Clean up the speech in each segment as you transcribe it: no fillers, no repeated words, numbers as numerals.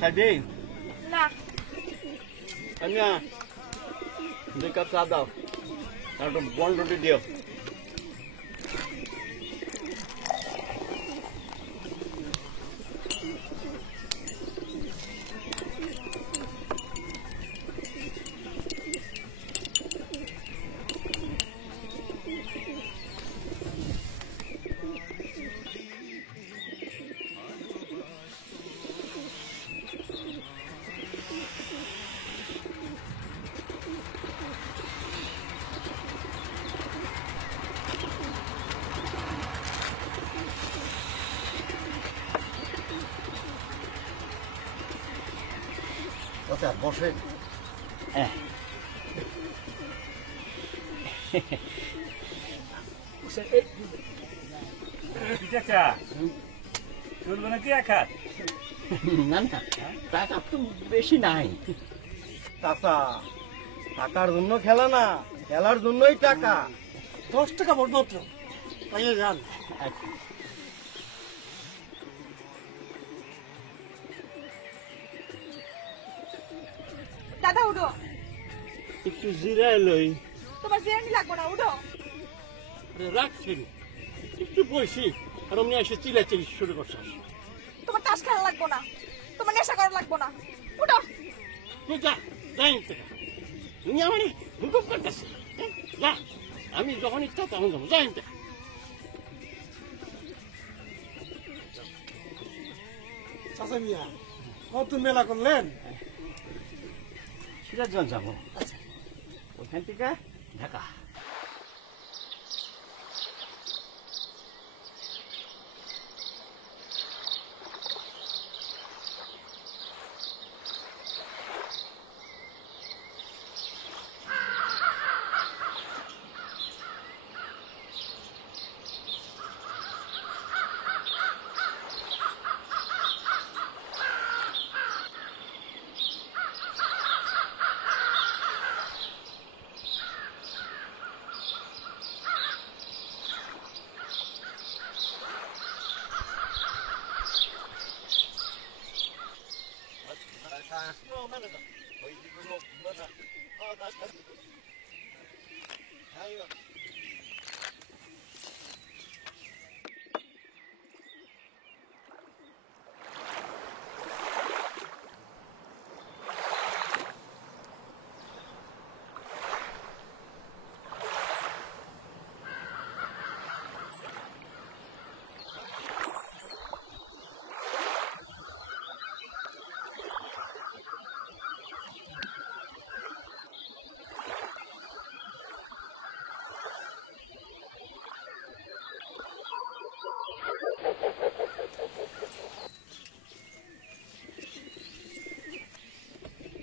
খাইবি না আমিয়া 2 কাপ চা দাও আর একটা বন রুটি দিও আচ্ছা বসে চাচা চলবে নাকি একা না না টাকা তো বেশি নাই চাচা টাকার জন্য খেলা না খেলার জন্যই টাকা 10 টাকা ভোট মাত্র পাইয়ে যান দাদা উঠো একটু জিরাই লই তোমার জিরানি লাগবে না উঠো রাখছি একটু বসি আর অমনি এসে চিল্লাচিল্লি শুরু করছিস তোমার তাস খেলা লাগবে না তোমার নেশা করা লাগবে না উঠো তুই যা যাই তুমি আমার হুকুম করতেছি যা আমি যখন ইচ্ছা তখন যাবো যাই চাচা মিয়া কত মেলা করলেন সিরাজগঞ্জ যাবো ওখান থেকে ঢাকা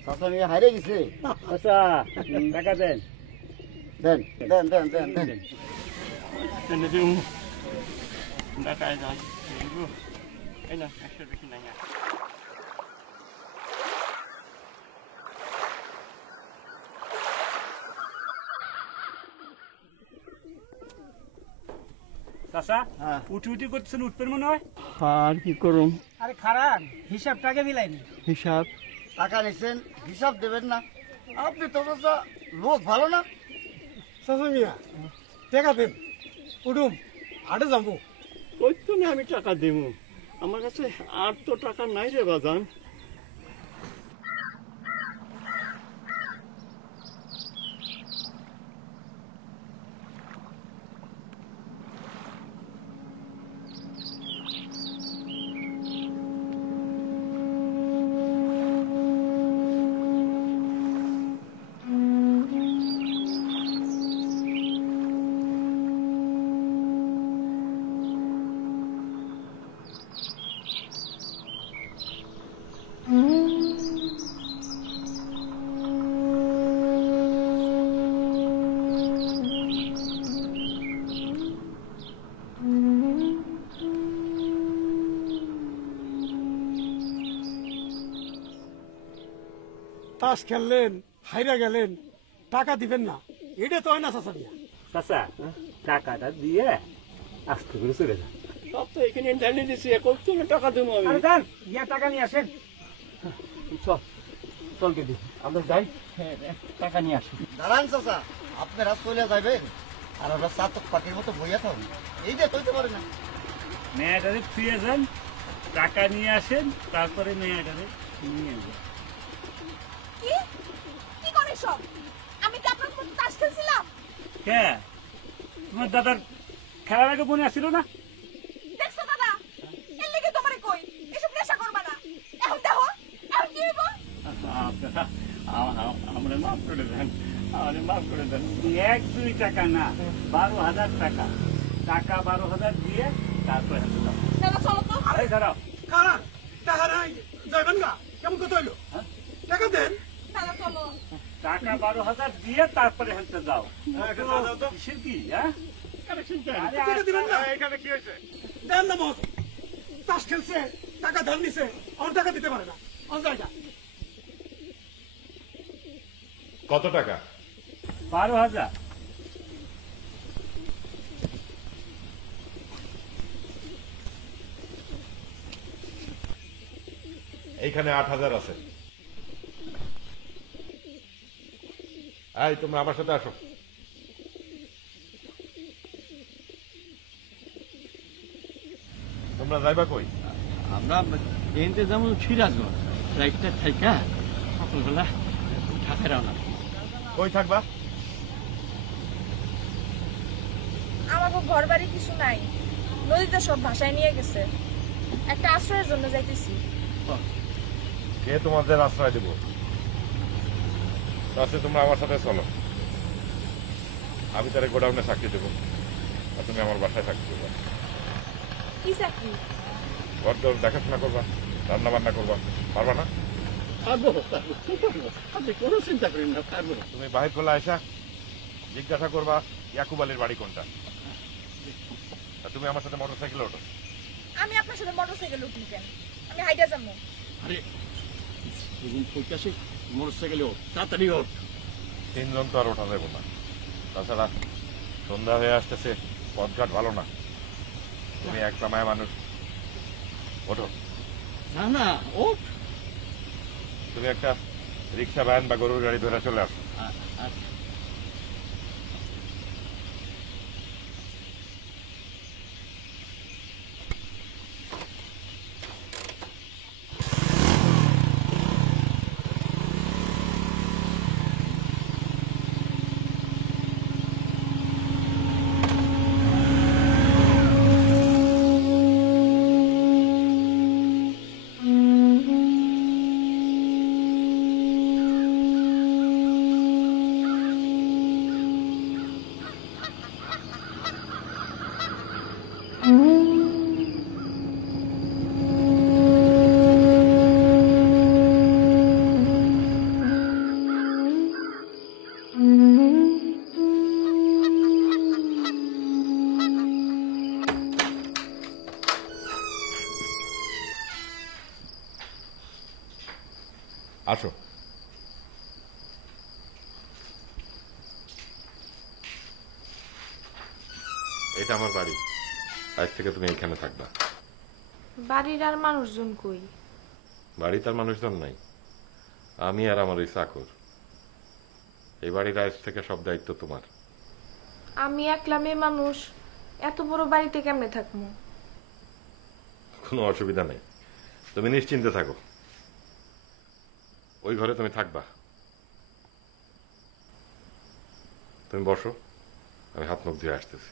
চাচা মিয়া হারিয়ে গেছে আচ্ছা টাকা দেন দেন দেন দেন দেন দেন এনে দিও ঢাকায় যাই এই না 100 বেশি নাই চাচা উঠি উঠি করছেন উঠবেন মনে হয় আর কি করুম আরে খারাপ হিসাবটাকে মিলাইনি হিসাব টাকা নিছেন হিসাব দেবেন না? আপনি তো চাচা লোক ভালো না। চাচা মিয়া টাকা দেন, উঠুম হাটে যাবো। ওই তো আমি টাকা দেবো, আমার কাছে আর তো টাকা নাই রে বাজান। তাস খেললেন, হাইরা গেলেন, টাকা দিবেন না, এটা তো হয় না চাচা মিয়া। চাচা টাকাটা দিয়ে আস্তে করে চলে যান। সব তো এখানে জানিয়ে দিচ্ছি, কত টাকা দেবো আমি। আরে যান, ইয়া টাকা নিয়ে আসেন। চল চল কেদি আমরা যাই, টাকা নিয়ে আসি। দাঁড়ান চাচা, আপনারা চলে যাবেন আর আমরা চাতক পাখির মতো বইয়া থাকুন, এই যে তৈতে পারে না। মেয়েটারে ফিরে যান, টাকা নিয়ে আসেন, তারপরে মেয়েটারে নিয়ে যান। কি কি করে সব? আমি কি আপনার মতো তাস খেলছিলাম? কে তোমার দাদার খেলার আগে মনে আসছিল না? দেখছো দাদা, এর লেগে তোমারে কই এসব নেশা করবা না। এখন দেখো এখন কি হইব? আমরা মাফ করে দেন, আমাদের মাফ করে দেন। 1-2 টাকা না, 12,000 টাকা। টাকা 12,000 দিয়ে তারপরে হাতে দাও। দাদা চলো তো। আরে দাঁড়াও, কারণ টাকা নাই, যাবেন না, কেমন কথা হইলো? টাকা দেন। দাদা চলো। টাকা 12,000 দিয়ে তারপরে হাতে দাও। কিসের কি, হ্যাঁ? আরে টাকা দিবেন না? এখানে কি হয়েছে? দেন না মত, তাস খেলছে, টাকা ধার নিছে, আমার টাকা দিতে পারে না, আমার জায়গা। কত টাকা? 12,000। এইখানে 8,000 আছে। এই তোমরা আমার সাথে আসো। তোমরা যাইবা কই? আমরা এনতে যেমন সিরাজগঞ্জ রাইটটা থাইকা সকালবেলা ঢাকায় রওনা। কই থাকবা? আমাকে ঘর বাড়ি কিছু নাই, নদীতে সব ভাষায় নিয়ে গেছে। একটা আশ্রয়ের জন্য যাইতেছি। কে তোমাদের আশ্রয় দেব? তাহলে তোমরা আমার সাথে চলো, আমি তারে গোডাউনে চাকরি দেবো আর তুমি আমার বাসায় চাকরি দেবো। কি চাকরি? ঘর দর দেখাশোনা করবা, রান্না বান্না করবা, পারবা না? পারবো পারবো, কি পারবো, আপনি কোনো চিন্তা করেন না, পারবো। তুমি বাহির করলে আয়সা জিজ্ঞাসা করবা ইয়াকুব আলীর বাড়ি কোনটা। আর তুমি আমার সাথে মোটর সাইকেলে ওঠো। আমি আপনার সাথে মোটরসাইকেল উঠি কেন? আমি হাইটা যাবো। আরে যেদিন পৈকাশে মোটর সাইকেলে ওঠ, তাড়াতাড়ি ওঠ। 3 জন তো আর ওঠা যাবো না, তাছাড়া সন্ধ্যা হয়ে আসতেছে, পথঘাট ভালো না। তুমি এক মায়া মানুষ, ওঠো। না না ওঠ। তুমি একটা রিক্সা ভ্যান বা গরুর গাড়ি ধরে চলে আসো। আচ্ছা আসো। এটা আমার বাড়ি, আজ থেকে তুমি এখানে থাকবা। বাড়ির আর মানুষজন কই? বাড়ি তার মানুষজন নাই, আমি আর আমার ওই চাকর, এই বাড়ির আজ থেকে সব দায়িত্ব তোমার। আমি একলা মেয়ে মানুষ, এত বড় বাড়িতে কেমনে থাকবো? কোনো অসুবিধা নেই, তুমি নিশ্চিন্তে থাকো, ওই ঘরে তুমি থাকবা। তুমি বসো, আমি হাত মুখ ধুয়ে আসতেছি।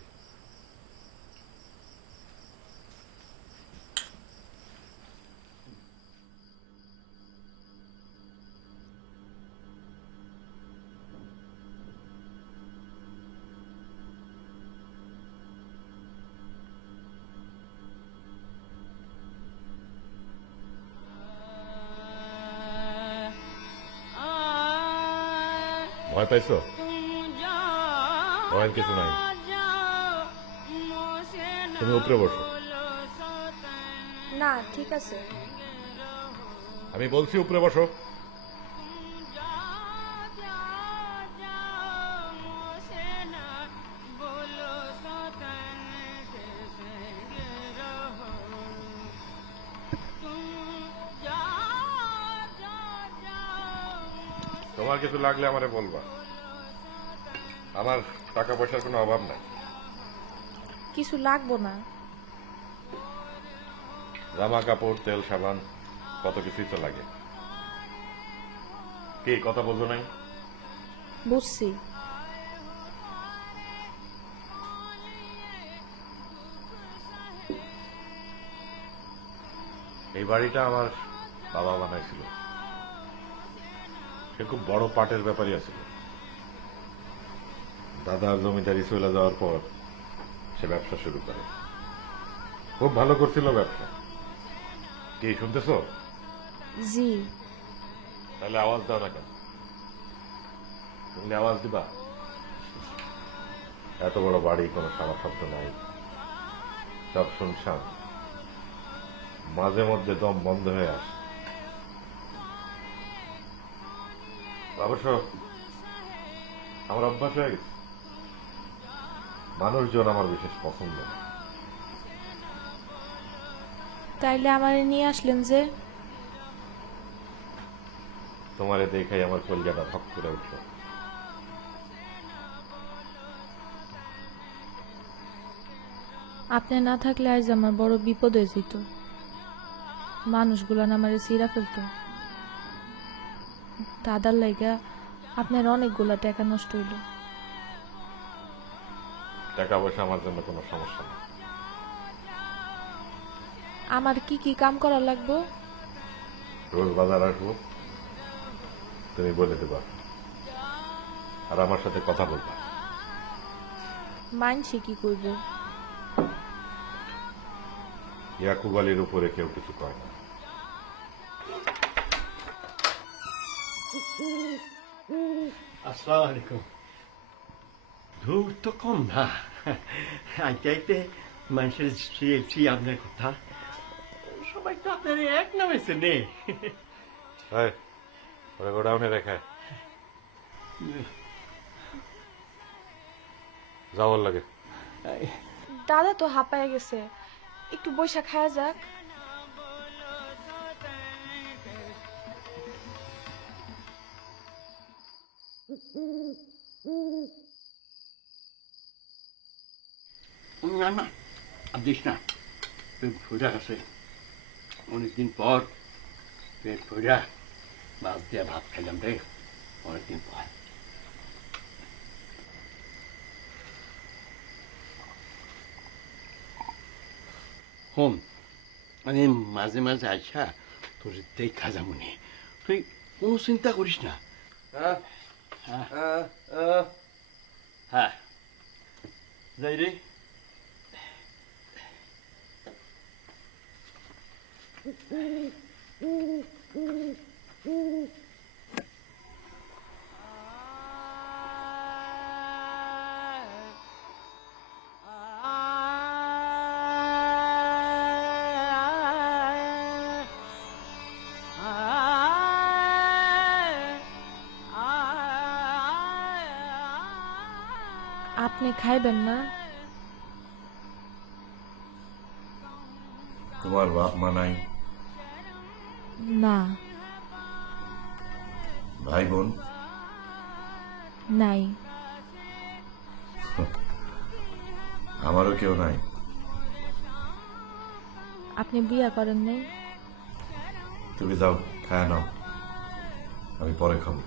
ভয় পাইছো? ভয়ের কিছু নাই, তুমি উপরে বসো। না ঠিক আছে। আমি বলছি উপরে বসো। তোমার কিছু লাগলে আমারে বলবা, আমার টাকা পয়সার কোনো অভাব নাই। কিছু লাগবো না। জামা কাপড়, তেল, সাবান, কত কিছুই তো লাগে। কি কথা বলছো নাই? বুঝছি। এই বাড়িটা আমার বাবা বানাইছিল, সে খুব বড় পাটের ব্যাপারই আছিল। দাদার জমিদারি চলে যাওয়ার পর সে ব্যবসা শুরু করে, খুব ভালো করছিল ব্যবসা। কি শুনতেছ? জি। তাহলে আওয়াজ দাও না কেন? তুমি আওয়াজ দিবা? এত বড় বাড়ি, কোনো সারা শব্দ নাই, সব শুনশান, মাঝে মধ্যে দম বন্ধ হয়ে আসে। অবশ্য আমার অভ্যাস হয়ে গেছে, মানুষজন আমার বিশেষ পছন্দ না। তাইলে আমারে নিয়ে আসলেন যে? তোমারে দেখাই আমার কলজাটা ধক করে উঠল। আপনি না থাকলে আজ আমার বড় বিপদ হয়ে যেত। মানুষগুলো আমারে চিরা ফেলতো। দাদার লাইগা আপনার অনেকগুলা টাকা নষ্ট হইল। টাকা পয়সা আমার জন্য কোনো সমস্যা নেই। আমার কি কি কাম করা লাগবো? রোজ বাজার আসবো, তুমি বলে দেবা, আর আমার সাথে কথা বলবা। মানছি কি করব? ইয়াকুব আলীর উপরে কেউ কিছু কয় না। আসসালামু আলাইকুম। ধূর তো কম না, আইতে আইতে মানুষের শুয়েছি আপনার কথা। সবাই তো আপনার এক নামে চেনে। ওরা গোডাউনে রেখে যাওয়ার লাগে। দাদা তো হাঁপায় গেছে, একটু বৈশা খায়া যাক। না না, আর দিস না, পেট ভরা গেছে। অনেকদিন পর পেট ভরা মাছ দিয়ে ভাত খাইলাম রে, অনেকদিন পর। হোম, আমি মাঝে মাঝে আইসা তোর দেখা যামনি, তুই কোনো চিন্তা করিস না। হ্যাঁ যাই রে। আপনি খাইবেন না? তোমার বাপ মা নাই? না। ভাই বোন? নাই। আমারও কেউ নাই। আপনি বিয়া করেন নাই? তুমি যাও, খায় নাও, আমি পরে খাবো।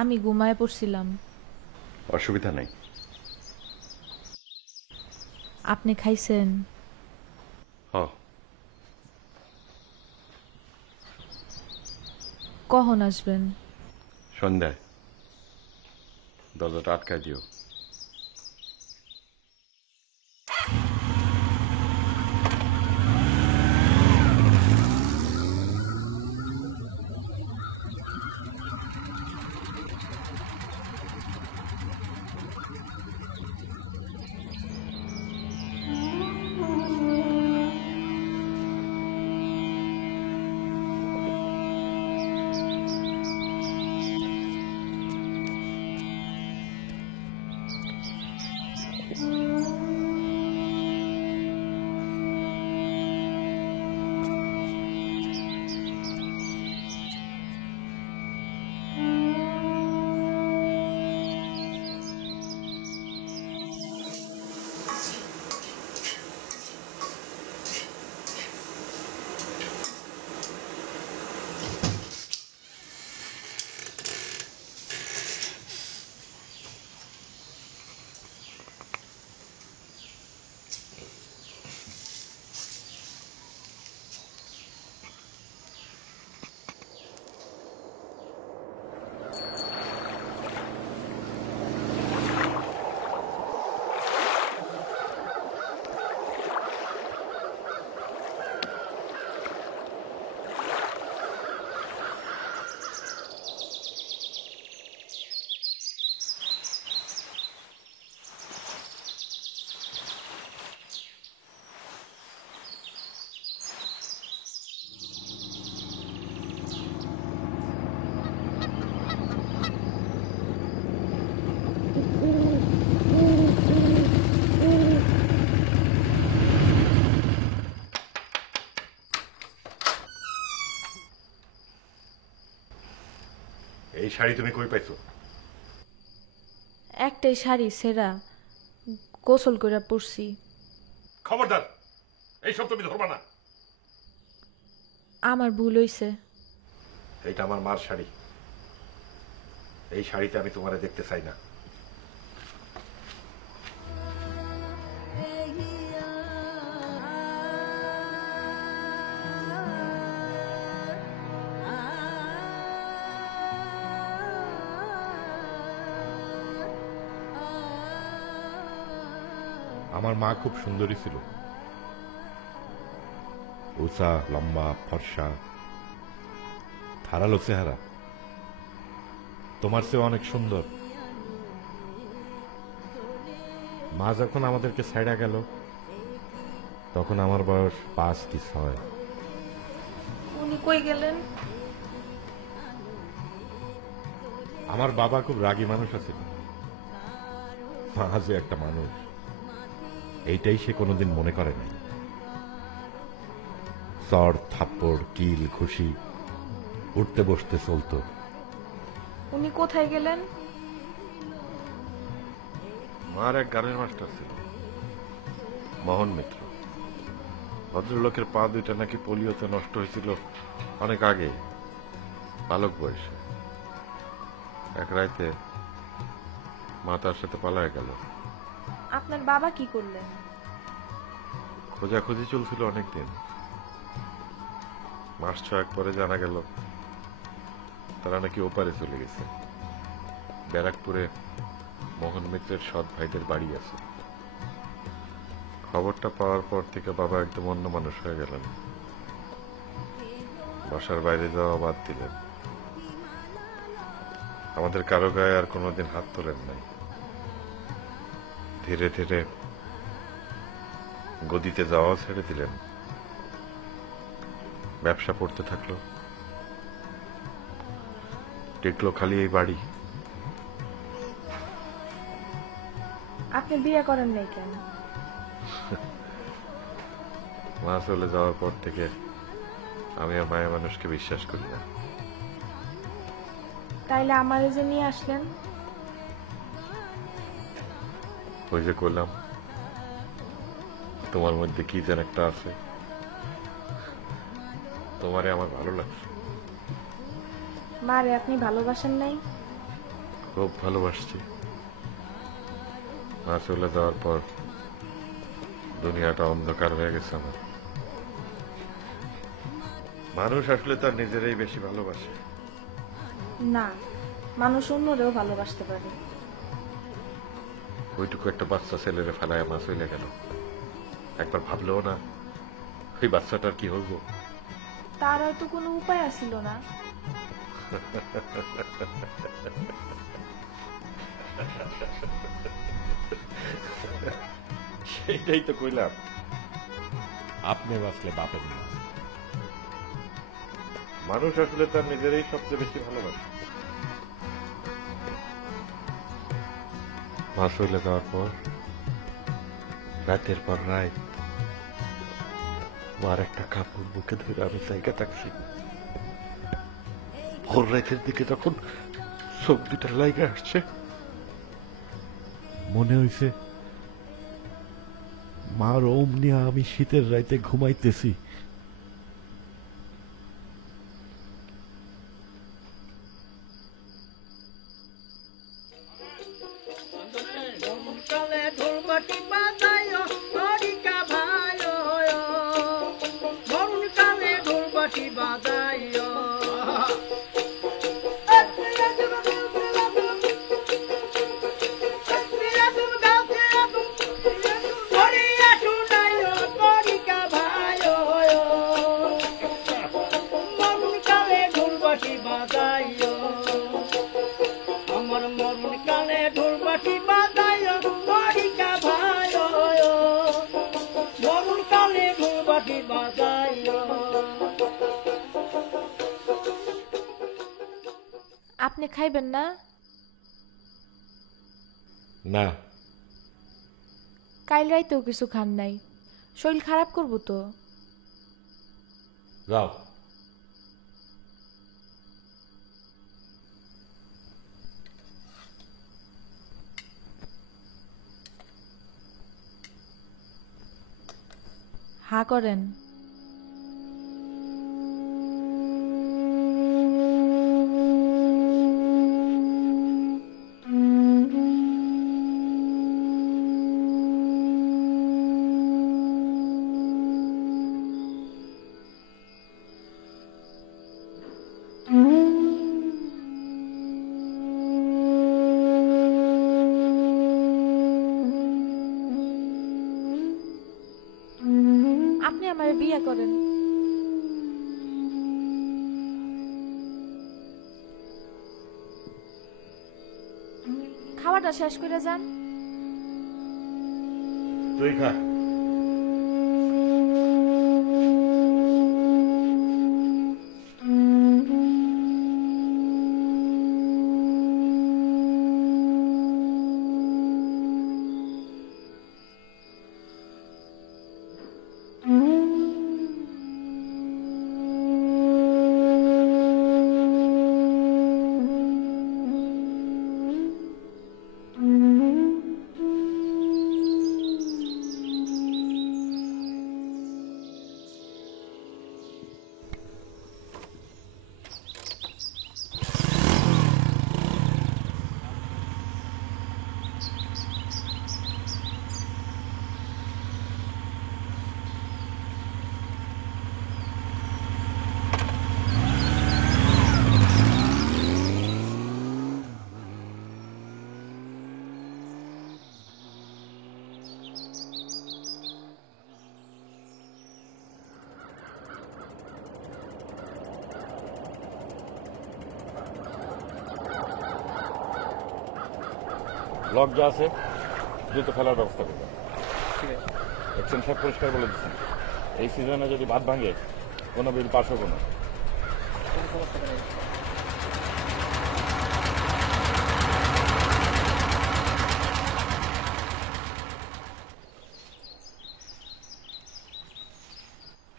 আমি ঘুমায় পড়ছিলাম। অসুবিধা নাই। আপনি খাইছেন? হ। কখন আসবেন? সন্ধ্যায়। দরজাটা আটকায় দিও। এই শাড়ি তুমি কই পাইছো? একটাই শাড়ি ছেঁড়া, গোসল করে পড়ছি। খবরদার, এইসব তুমি ধরবা না। আমার ভুল হইছে। এইটা আমার মার শাড়ি। এই শাড়িতে আমি তোমারে দেখতে চাই না। আমার মা খুব সুন্দরী ছিল, উঁচা লম্বা ফর্সা ধারালো চেহারা, তোমার চেয়ে অনেক সুন্দর। মা যখন আমাদেরকে ছাইড়া গেল তখন আমার বয়স 5 কি 6। উনি কই গেলেন? আমার বাবা খুব রাগী মানুষ আছিল, মা যে একটা মানুষ এইটাই সে কোনোদিন মনে করে নাই। চড় থাপ্পড় কিল খুশি উঠতে বসতে চলতো। উনি কোথায় গেলেন? মার এক গানের মাস্টার ছিল, মোহন মিত্র। ভদ্রলোকের পা দুইটা নাকি পোলিওতে নষ্ট হয়েছিল অনেক আগে, বালক বয়সে। এক রাইতে মা তার সাথে পালায় গেল। আপনার বাবা কি করলেন? খোঁজাখুঁজি চলছিল অনেকদিন। মাস 6 পরে জানা গেল তারা নাকি ওপারে চলে গেছে। ব্যারাকপুরে মোহন মিত্রের সৎ ভাইদের বাড়ি আছে। খবরটা পাওয়ার পর থেকে বাবা একদম অন্য মানুষ হয়ে গেলেন। বাসার বাইরে যাওয়া বাদ দিলেন। আমাদের কারো গায়ে আর কোনোদিন হাত তোলেন নাই। ধীরে ধীরে গদিতে যাওয়া ছেড়ে দিলেন। ব্যবসা পড়তে থাকলো। টিকলো খালি এই বাড়ি। আপনি বিয়ে করেন নাই কেন? মা চলে যাওয়ার পর থেকে আমি আর মায়া মানুষকে বিশ্বাস করি না। তাইলে আমারে যে নিয়ে আসলেন? ওই যে করলাম, তোমার মধ্যে কি যেন একটা আছে, তোমারে আমার ভালো লাগছে। মারে আপনি ভালোবাসেন নাই? খুব ভালোবাসছি। মা চলে যাওয়ার পর দুনিয়াটা অন্ধকার হয়ে গেছে আমার। মানুষ আসলে তার নিজেরাই বেশি ভালোবাসে। না, মানুষ অন্যরেও ভালোবাসতে পারে। ওইটুকু একটা বাচ্চা ছেলেরে ফেলায় মা চলে গেল। একবার ভাবলেও না ওই বাচ্চাটার কি হইব। তার হয়তো কোনো উপায় আসিল না। সেটাই তো কইলাম, আপনি বাঁচলে বাপের না। মানুষ আসলে তার নিজেরাই সবচেয়ে বেশি ভালোবাসে। মা চলে যাওয়ার পর রাতের পর রাত মার একটা কাপড় বুকে ধরে আমি জায়গা থাকছি। ভোর রাতের দিকে যখন চোখ দুটা লাইগা আসছে, মনে হইছে মার ওম নিয়ে আমি শীতের রাতে ঘুমাইতেছি। আপনি খাইবেন না? না, কাল রাইতেও কিছু খান নাই, শরীর খারাপ করবো তো। যাও। হা করেন। আপনি আমার বিয়ে করেন। খাওয়াটা শেষ করে যান। তুই খা। ব্লক যা আছে দ্রুত ফেলার ব্যবস্থা করবেন। এক্সচেঞ্জ সব পরিষ্কার বলে দিচ্ছেন, এই সিজনে যদি বাঁধ ভাঙে কোনো বিল পাস হবে না।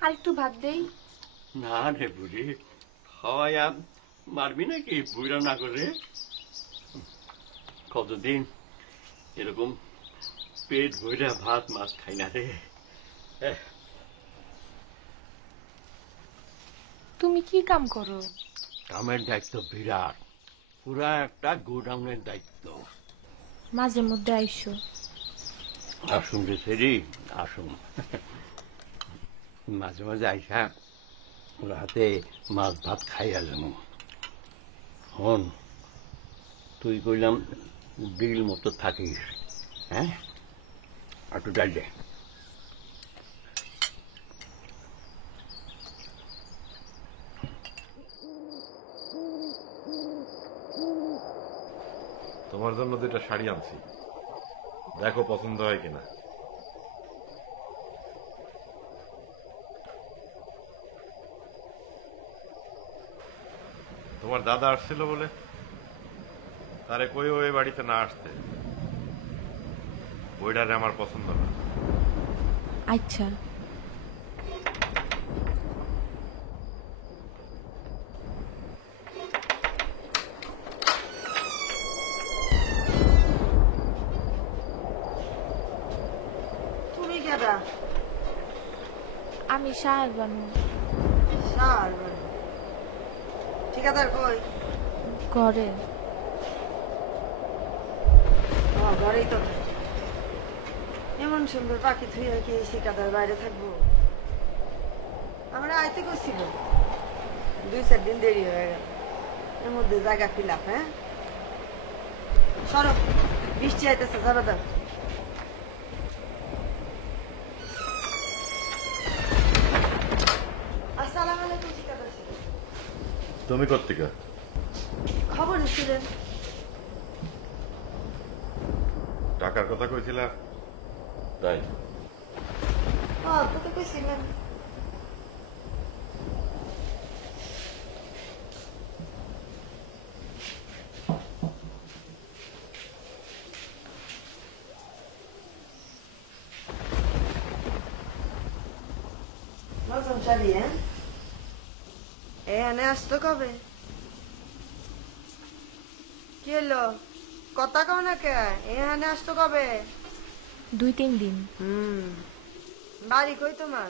আর একটু ভাত দেই। না রে বুড়ি, হয় মারবি নাকি বুড়া না করে? কতদিন এরকম পেট ভরে ভাত মাছ খাই না রে। তুমি কি কাম করো? কামের দায়িত্ব বিরাট, পুরা একটা গোডাউনের দায়িত্ব। মাঝে মধ্যে আইসো। আসুন রে সেরি, আসুন। মাঝে মাঝে আইসা ওরা হাতে মাছ ভাত খাইয়া যাবো। হন, তুই কইলাম বিল মতো থাকিস, হ্যাঁ? একটু ডাল দে। তোমার জন্য 2টা শাড়ি আনছি, দেখো পছন্দ হয় কিনা। তোমার দাদা আসছিল বলে তারে কইও এই বাড়িতে না আসতে, ওইটারে আমার পছন্দ না। আচ্ছা। তুমি কেডা? আমি সাহেব বানু। সার ঠিকাদার কই? ঘরে। ঘরেই তো। এমন সুন্দর পাখি থুয়ে কি ঠিকাদার বাইরে থাকবো? আমরা আইতে করছিল, 2-4 দিন দেরি হয়ে গেল, এর মধ্যে জায়গা ফিলাপ। হ্যাঁ সরব, বৃষ্টি আইতেছে, যাবে দাও। আসসালামু আলাইকুম ঠিকাদার সাহেব। তুমি কোত্থেকে? খবর নিচ্ছিলেন? টাকার কথা কইছিলা তাই? তোকে কইছিলেন। নতুন শাড়ি, হ্যাঁ? এখানে আসতো কবে? কি হলো, কথা কও না কে? এখানে আসতো কবে? 2-3 দিন। বাড়ি কই তোমার?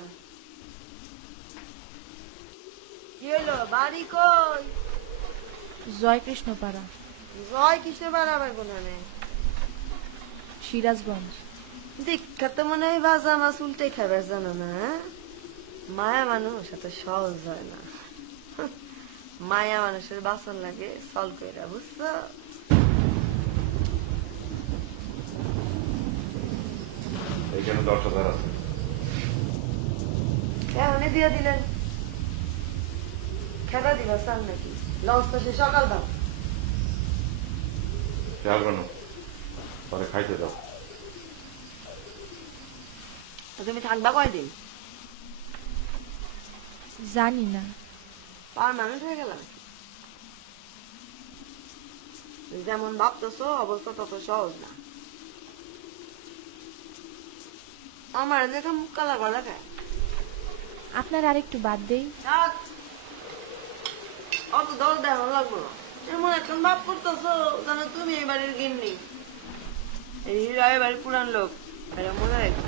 কি হলো, বাড়ি কই? জয় কৃষ্ণপাড়া, জয় কৃষ্ণ বাড়াবার কোনানে? সিরাজগঞ্জ। দীক্ষা তো মনে হয় ভাজা মাছ উল্টে খাবার জানো না? হ্যাঁ? মায়া মানুষ এত সহজ হয় না। মায়া মানুষের বাসন লাগে সল কইরা, বুঝছো? এইখানে 10,000 আছে। এখনই দিয়ে দিলেন? খেতা দিবা চান নাকি? লঞ্চ তো সে সকাল দাও। খেয়াল বানো, পরে খাইতে দাও। তুমি থাকবা কয়দিন? জানি না। পার্মানেন্ট হয়ে গেলাম? যেমন ভাবতেছো অবস্থা তত সহজ না। আমার দেখে মুখ কালা গলা খায়। আপনার আরেকটু বাদ দেই। থাক, অত দল দেখানো লাগবো না। এমন এখন ভাব করতেছো যেন তুমি এই বাড়ির গিন্নি। এই হীরা এই বাড়ির পুরান লোক, এটা মনে রেখো।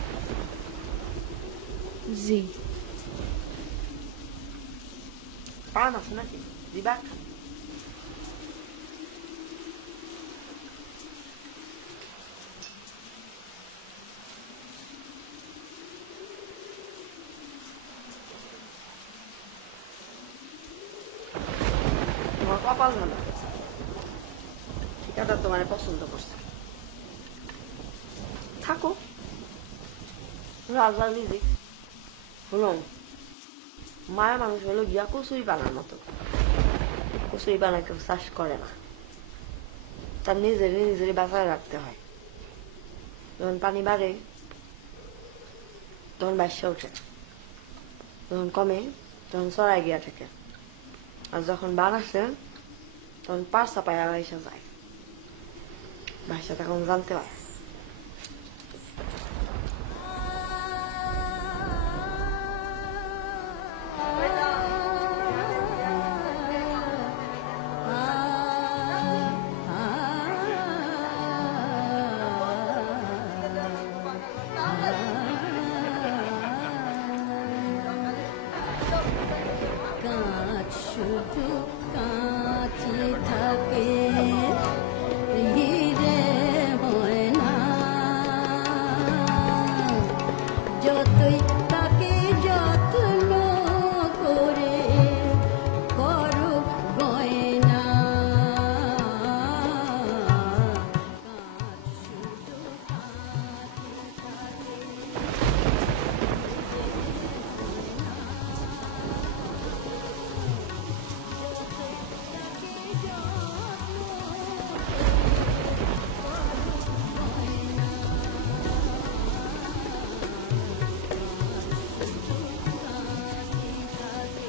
জি। পান আছে নাকি? দিবা? তোমার কপাল ভালো, ঠিকাদার তোমার পছন্দ করছে। থাকো, রাজা রিজিক। শুনুন, মায়া মানুষ হলো গিয়া কচুই বানার মতো। কচুই বানা কেউ চাষ করে না, তার নিজেরই বাঁচায় রাখতে হয়। যখন পানি বাড়ে তখন বাইশা ওঠে, যখন কমে তখন চড়াই গিয়া থাকে, আর যখন বান আসে তখন পার্সা পায়া বাইসা যায়। বাইসা তখন জানতে হয়। কাঁচ শুধু কাঁচই থাকে, হিরে হয় না। যতই তাকে যত্ন করে করো গয়না, কাঁচ শুধু কাঁচই থাকে।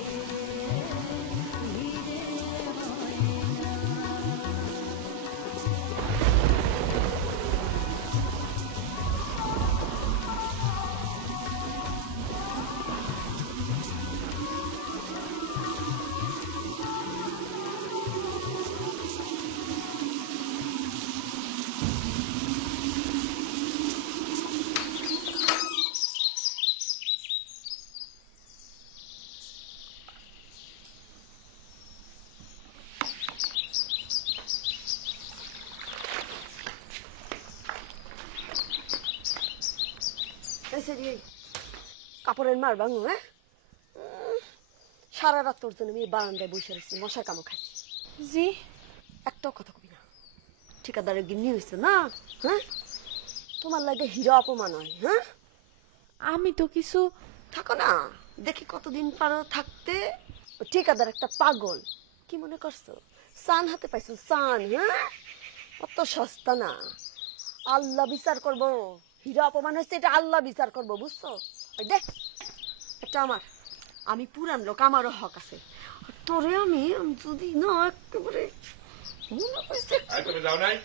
কাপড়ের মার ভাঙু, হ্যাঁ? সারা রাত তোর জন্য আমি বারান্দায় বসে রয়েছি, মশা কামো খাইছি। জি একটাও কথা কবি না। ঠিকাদারের গিন্নি হয়েছে না, হ্যাঁ? তোমার লাগে হিরো অপমান হয়, হ্যাঁ? আমি তো কিছু থাকো না, দেখি কতদিন পারো থাকতে। ঠিকাদার একটা পাগল, কি মনে করছো সান হাতে পাইছো? সান, হ্যাঁ? অত সস্তা না। আল্লাহ বিচার করবো। হিরো অপমান হয়েছে, এটা আল্লাহ বিচার করবো, বুঝছো? দেখ একটা আমার, আমি পুরান লোক, আমারও হক আছে। তোরে আমি যদি না একেবারে মনে করছে তুমি যাও নাই?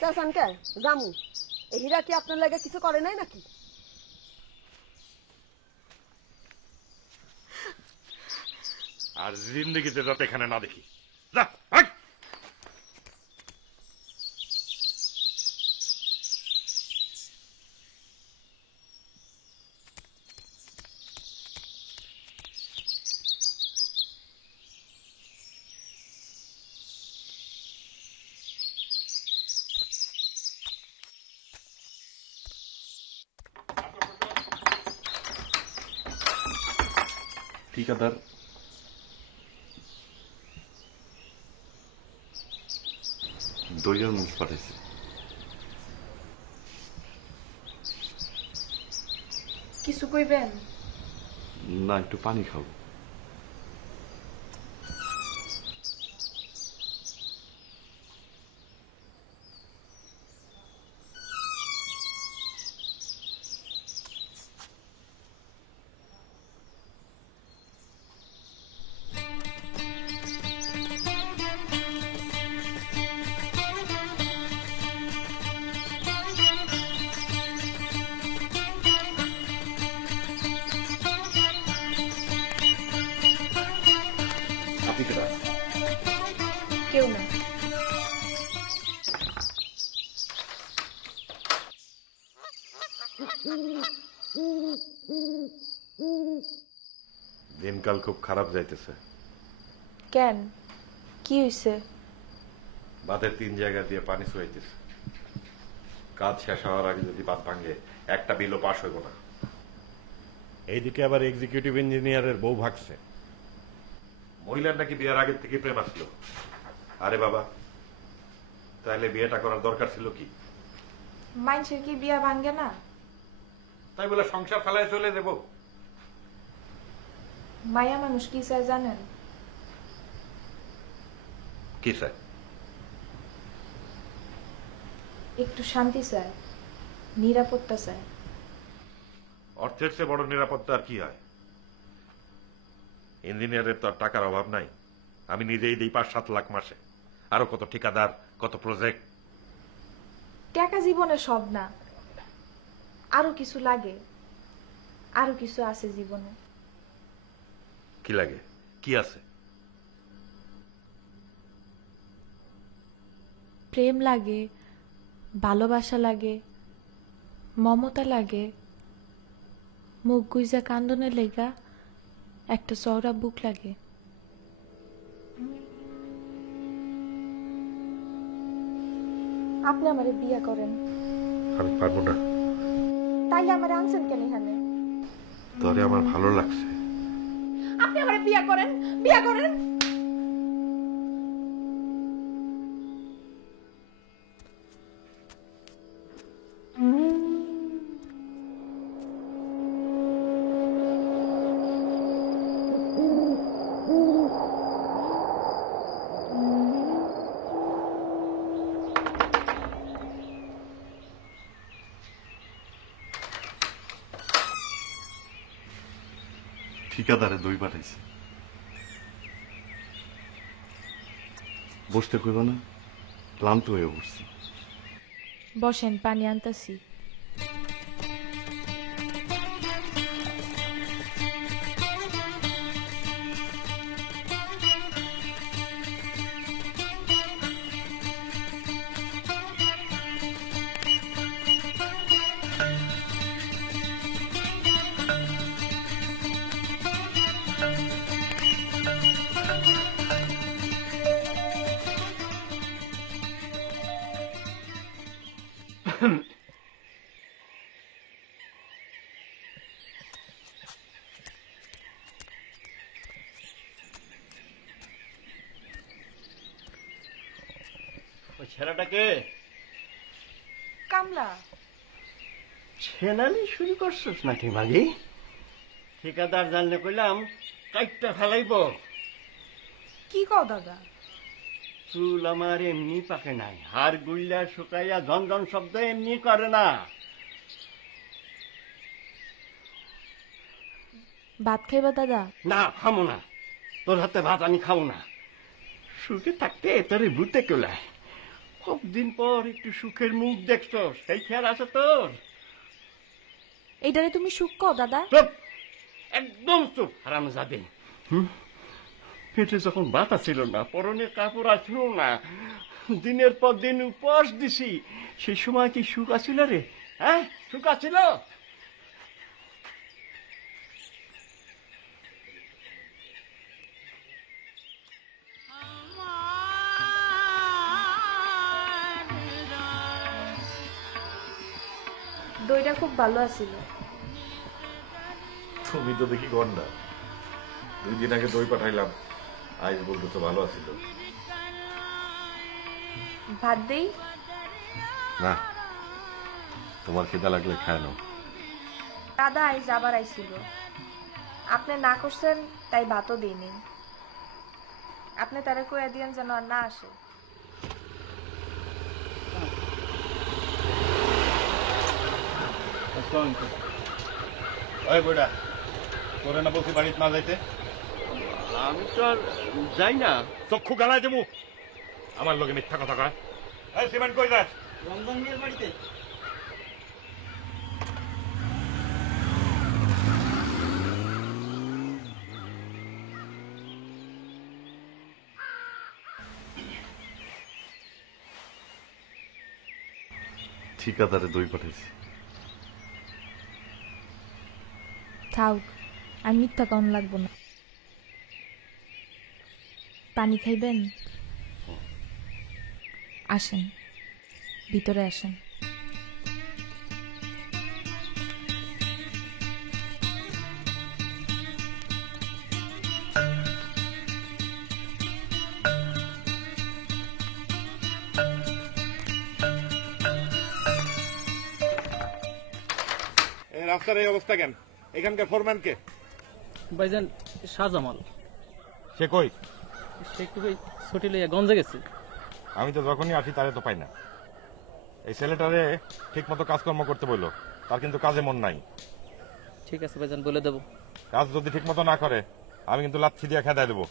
চাচান কে জামু, এই হীরা কি আপনার লাগে কিছু করে নাই নাকি? আর জিন্দগিতে যাতে এখানে না দেখি। যা, ভাগ। ঠিকাদার দইয়ের মুখ পাঠাইছে। কিছু কইবেন? না, একটু পানি খাবো। আপনি কেটা? কেউ না। দিনকাল খুব খারাপ যাইতেছে। কেন, কি হইছে? বাঁধের 3 জায়গা দিয়ে পানি ছুয়াইতেছে। কাজ শেষ হওয়ার আগে যদি বাঁধ ভাঙে, একটা বিলও পাস হইব না। এইদিকে আবার এক্সিকিউটিভ ইঞ্জিনিয়ারের বউ ভাগছে। মহিলার নাকি বিয়ের আগের থেকে প্রেম আসলো। আরে বাবা, তাহলে বিয়েটা করার দরকার ছিল কি? মানুষের কি বিয়া ভাঙ্গে না? তাই বলে সংসার ফেলায় চলে দেব? মায়া মানুষ কি চায় জানেন? কি চাই? একটু শান্তি চায়, নিরাপত্তা চায়। অর্থের চেয়ে বড় নিরাপত্তা আর কি হয়? ইঞ্জিনিয়ারের তো আর টাকার অভাব নাই। আমি নিজেই দিই 5-7 লাখ মাসে, আরো কত ঠিকাদার, কত প্রজেক্ট। টাকা জীবনে সব না, আরো কিছু লাগে, আরো কিছু আছে জীবনে। কি লাগে? কি আছে? প্রেম লাগে, ভালোবাসা লাগে, মমতা লাগে, মুখ গুইজা কান্দনের লেগা একটা চওড়া বুক লাগে। আপনি আমারে বিয়া করেন। আমি পারবো না। তাইলে আমারে আনছেন কেন এখানে? তোরে আমার ভালো লাগছে। আপনি আমারে বিয়া করেন, বিয়া করেন। ঠিকাদারে দই পাঠাইছে। বসতে কইব না? ক্লান্ত হয়ে বসছি। বসেন, পানি আনতাছি। ওই ছেলেটাকে কামলা। ছেনালি শুরু করছিস নাকি মাগি? ঠিকাদার জানলে কইলাম কাইটটা ফেলাইব। কি কও দাদা? চুল আমার এমনি পাকে নাই, হাড় গুইলা শুকাইয়া ঝনঝন শব্দ এমনি করে না। ভাত খাইবা দাদা? না, খামো না, তোর হাতে ভাত আমি খাবো না। সুখে থাকতে তোরে ভূতে কেলায়। কতদিন পর একটু সুখের মুখ দেখছো, সেই খেয়াল আছে তোর? এইটারে তুমি সুখ কও দাদা? চুপ, একদম চুপ হারামজাদে। পেটে যখন বাতা ছিল না, পরনে কাপড় আসলো না, দিনের পর দিন উপবাস দিছি, সেই সময় কি সুখ আছিল রে? হ্যাঁ, সুখ আছিল? দইটা খুব ভালো আছিল। তুমি তো দেখি গন না। 2 দিন আগে দই পাঠাইলাম, আজ বলতে তো ভালো আছিল। ভাত দেই? না, তোমার খিদা লাগলে খায় নাও। দাদা আইজ আবার আইছিল, আপনি না করছেন তাই ভাতও দিইনি। আপনি তারা কইয়া দিয়েন যেন আর না আসে। ওই বুড়া, তোরে না বলছি বাড়িতে না যাইতে? আমি তো আর যাই না। চক্ষু গালায় দেবো, আমার লোকে মিথ্যা কথা কয়। এই সিমেন্ট কই যাস? রমজান মিয়ার বাড়িতে। ঠিকাদারে দই পাঠাইছে। থাক, আর মিথ্যা কম লাগবো না। পানি খাইবেন? আসেন, ভিতরে আসেন। রাস্তার এই অবস্থা কেন? এখানকার ফোরম্যান কে? ভাইজান শাহজামাল। সে কই? সে একটু ছুটি লইয়া গঞ্জে গেছে। আমি তো যখনই আসি তারে তো পাই না। এই ছেলেটারে ঠিক মতো কাজকর্ম করতে বললো, তার কিন্তু কাজে মন নাই। ঠিক আছে ভাইজান, বলে দেবো। কাজ যদি ঠিক মতো না করে আমি কিন্তু লাচ্ছি দিয়ে খেদাই দেবো।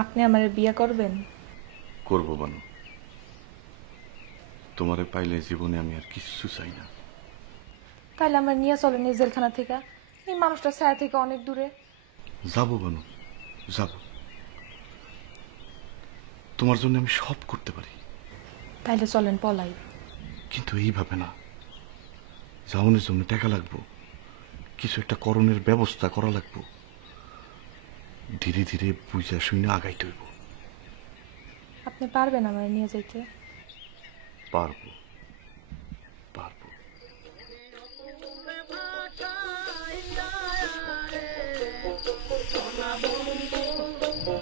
আপনি আমার বিয়ে করবেন? করবো বানু, তোমারে পাইলে জীবনে আমি আর কিচ্ছু চাই না। তাইলে আমার নিয়ে চলেন এই জেলখানা থেকে, এই মানুষটা ছায়া থেকে অনেক দূরে। যাবো বানু, যাব, তোমার জন্য আমি সব করতে পারি। তাইলে চলেন পলাই। কিন্তু এইভাবে না, যাওয়ানোর জন্য টাকা লাগবো, কিছু একটা করণের ব্যবস্থা করা লাগবো। ধীরে ধীরে বুঝা শুনে আগাইতে হইব। আপনি পারবেন আমার নিয়ে যাইতে? পারবো, পারবো।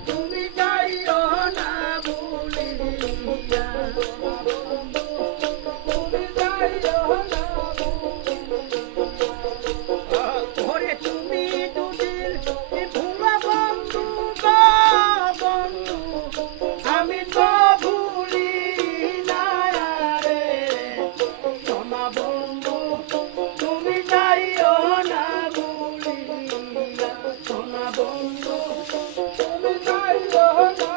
তুমি যাইও না ভুলিয়া, তুমি যাইও না ওরে তুমি দুদিন ভুলা বন্ধু গো বন্ধু, আমি তো ভুলি না রে সোনা বন্ধু, তুমি যাইও না ভুলিয়া, সোনা বন্ধু তুমি যাইও না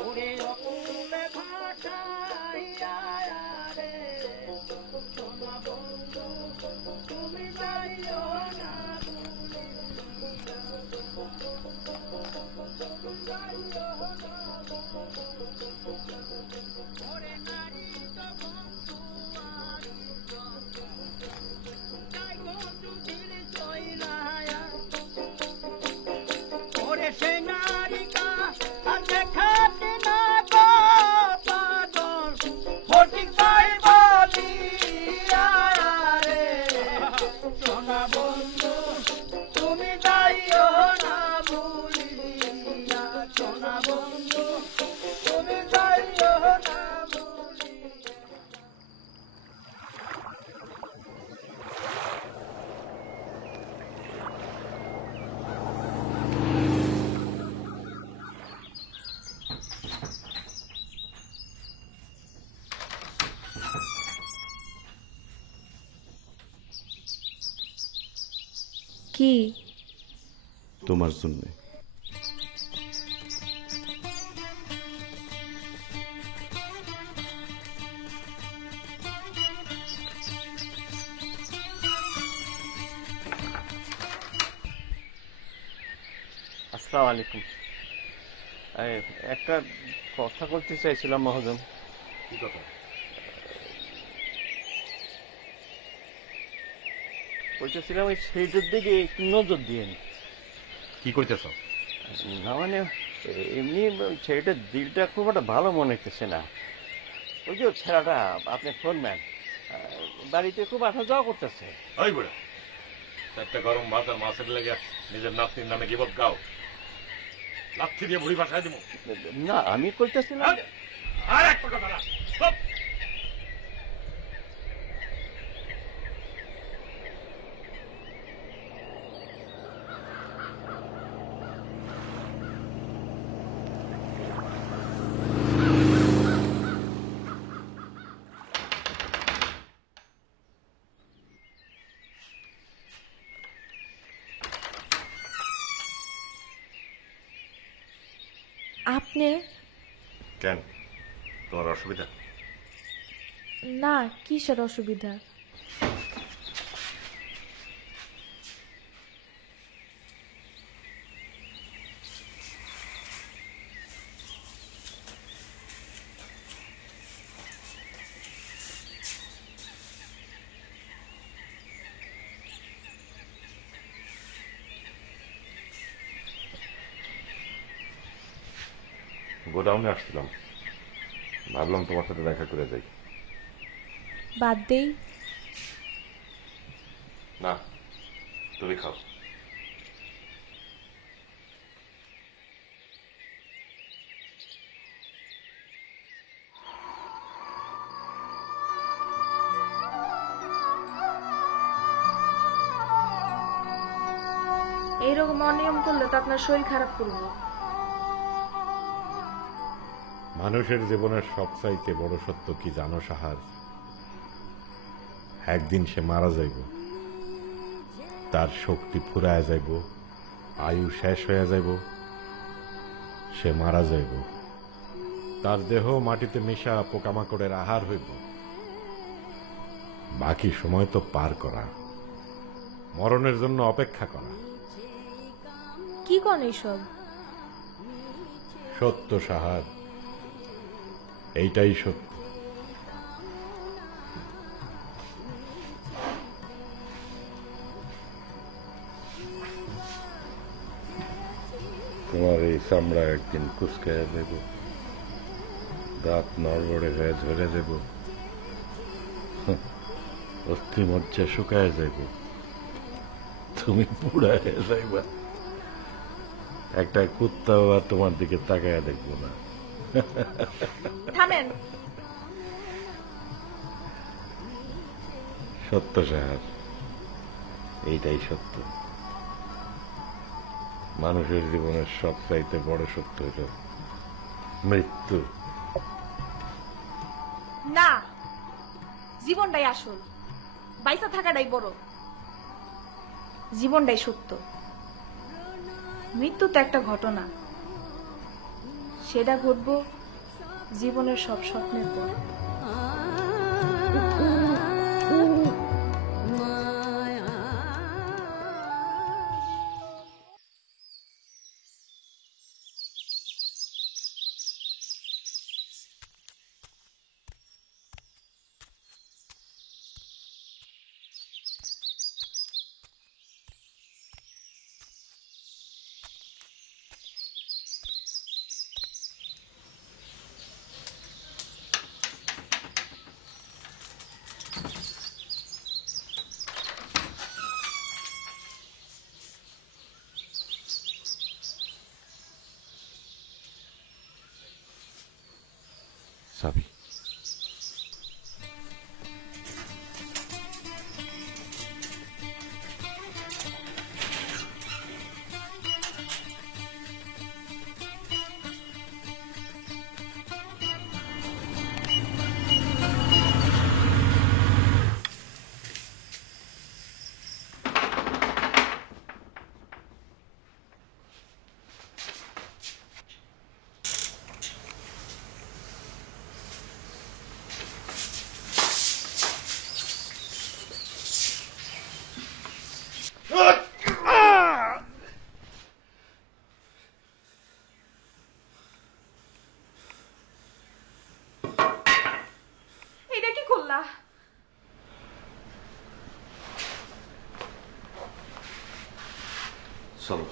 ওরে অকুলে ভাষাইয়া রে সোনা বন্ধু, তুমি যাইও না ওরে নারী তো বন্ধু যাই বন্ধু দিলে চইলায়া, ওরে সে নারিকা দেখাতে না গো পাগল ফটিক ভাই বলিয়া রে সোনা বন্ধু, তুমি যাইও না ভুলিয়া, সোনা বন্ধু তুমি যাইও না ভুলিয়া। কি? তোমার জন্য। আসসালামু আলাইকুম। একটা কথা বলতে চাইছিলাম মহাজন। কি কথা? বলতেছিলাম ওই সেইটার দিকে একটু নজর দিয়েন। কি করতেছ? না মানে এমনি ছেলেটার দিলটা খুব একটা ভালো মনে হইতেছে না। ওই যে ছেলেটা আপনি ফোনম্যান, বাড়িতে খুব আসা যাওয়া করতেছে। ওই বুড়া, একটা গরম ভাত আর মাছের লেগে নিজের নাতনির নামে গিবত গাও, লাথি দিয়ে বুড়ি বাসায় দিব। না আমি কইতেছিলাম আর একটা কথা না, চুপ। আপনি? কেন, তোমার অসুবিধা? না, কিসের অসুবিধা? গোডাউনে আসছিলাম, ভাবলাম তোমার সাথে দেখা করে যাই। বাদ দেই? না, তুমি খাও। এইরকম অনিয়ম করলে তো আপনার শরীর খারাপ করবো। মানুষের জীবনের সবচাইতে বড় সত্য কি জানো সাহার? একদিন সে মারা যাইব, তার শক্তি ফুরায় যাইব, আয়ু শেষ হয়ে যাইব, সে মারা যাইব, তার দেহ মাটিতে মিশা পোকামাকড়ের আহার হইব। বাকি সময় তো পার করা, মরণের জন্য অপেক্ষা করা। কি কোন এইসব? সত্য সাহার, এইটাই সত্য। তোমার এই চামড়া একদিন কুচকাইয়া দেব, দাঁত নড়বড়ে হয়ে ঝরে দেব, অস্থি মজ্জা শুকায় যাইব, তুমি বুড়া হয়ে যাইবা। একটা কুত্তাও আর তোমার দিকে তাকায়া দেখবো না। থামেন। সত্য সাহার, এইটাই সত্য। মানুষের জীবনের সবচাইতে বড় সত্য হইল মৃত্যু। না, জীবনটাই আসল, বাইসা থাকাটাই বড়। জীবনটাই সত্য, মৃত্যু তো একটা ঘটনা, সেটা ঘটবো জীবনের সব স্বপ্নের পর। চাবি। এটা কি করলা? চলো।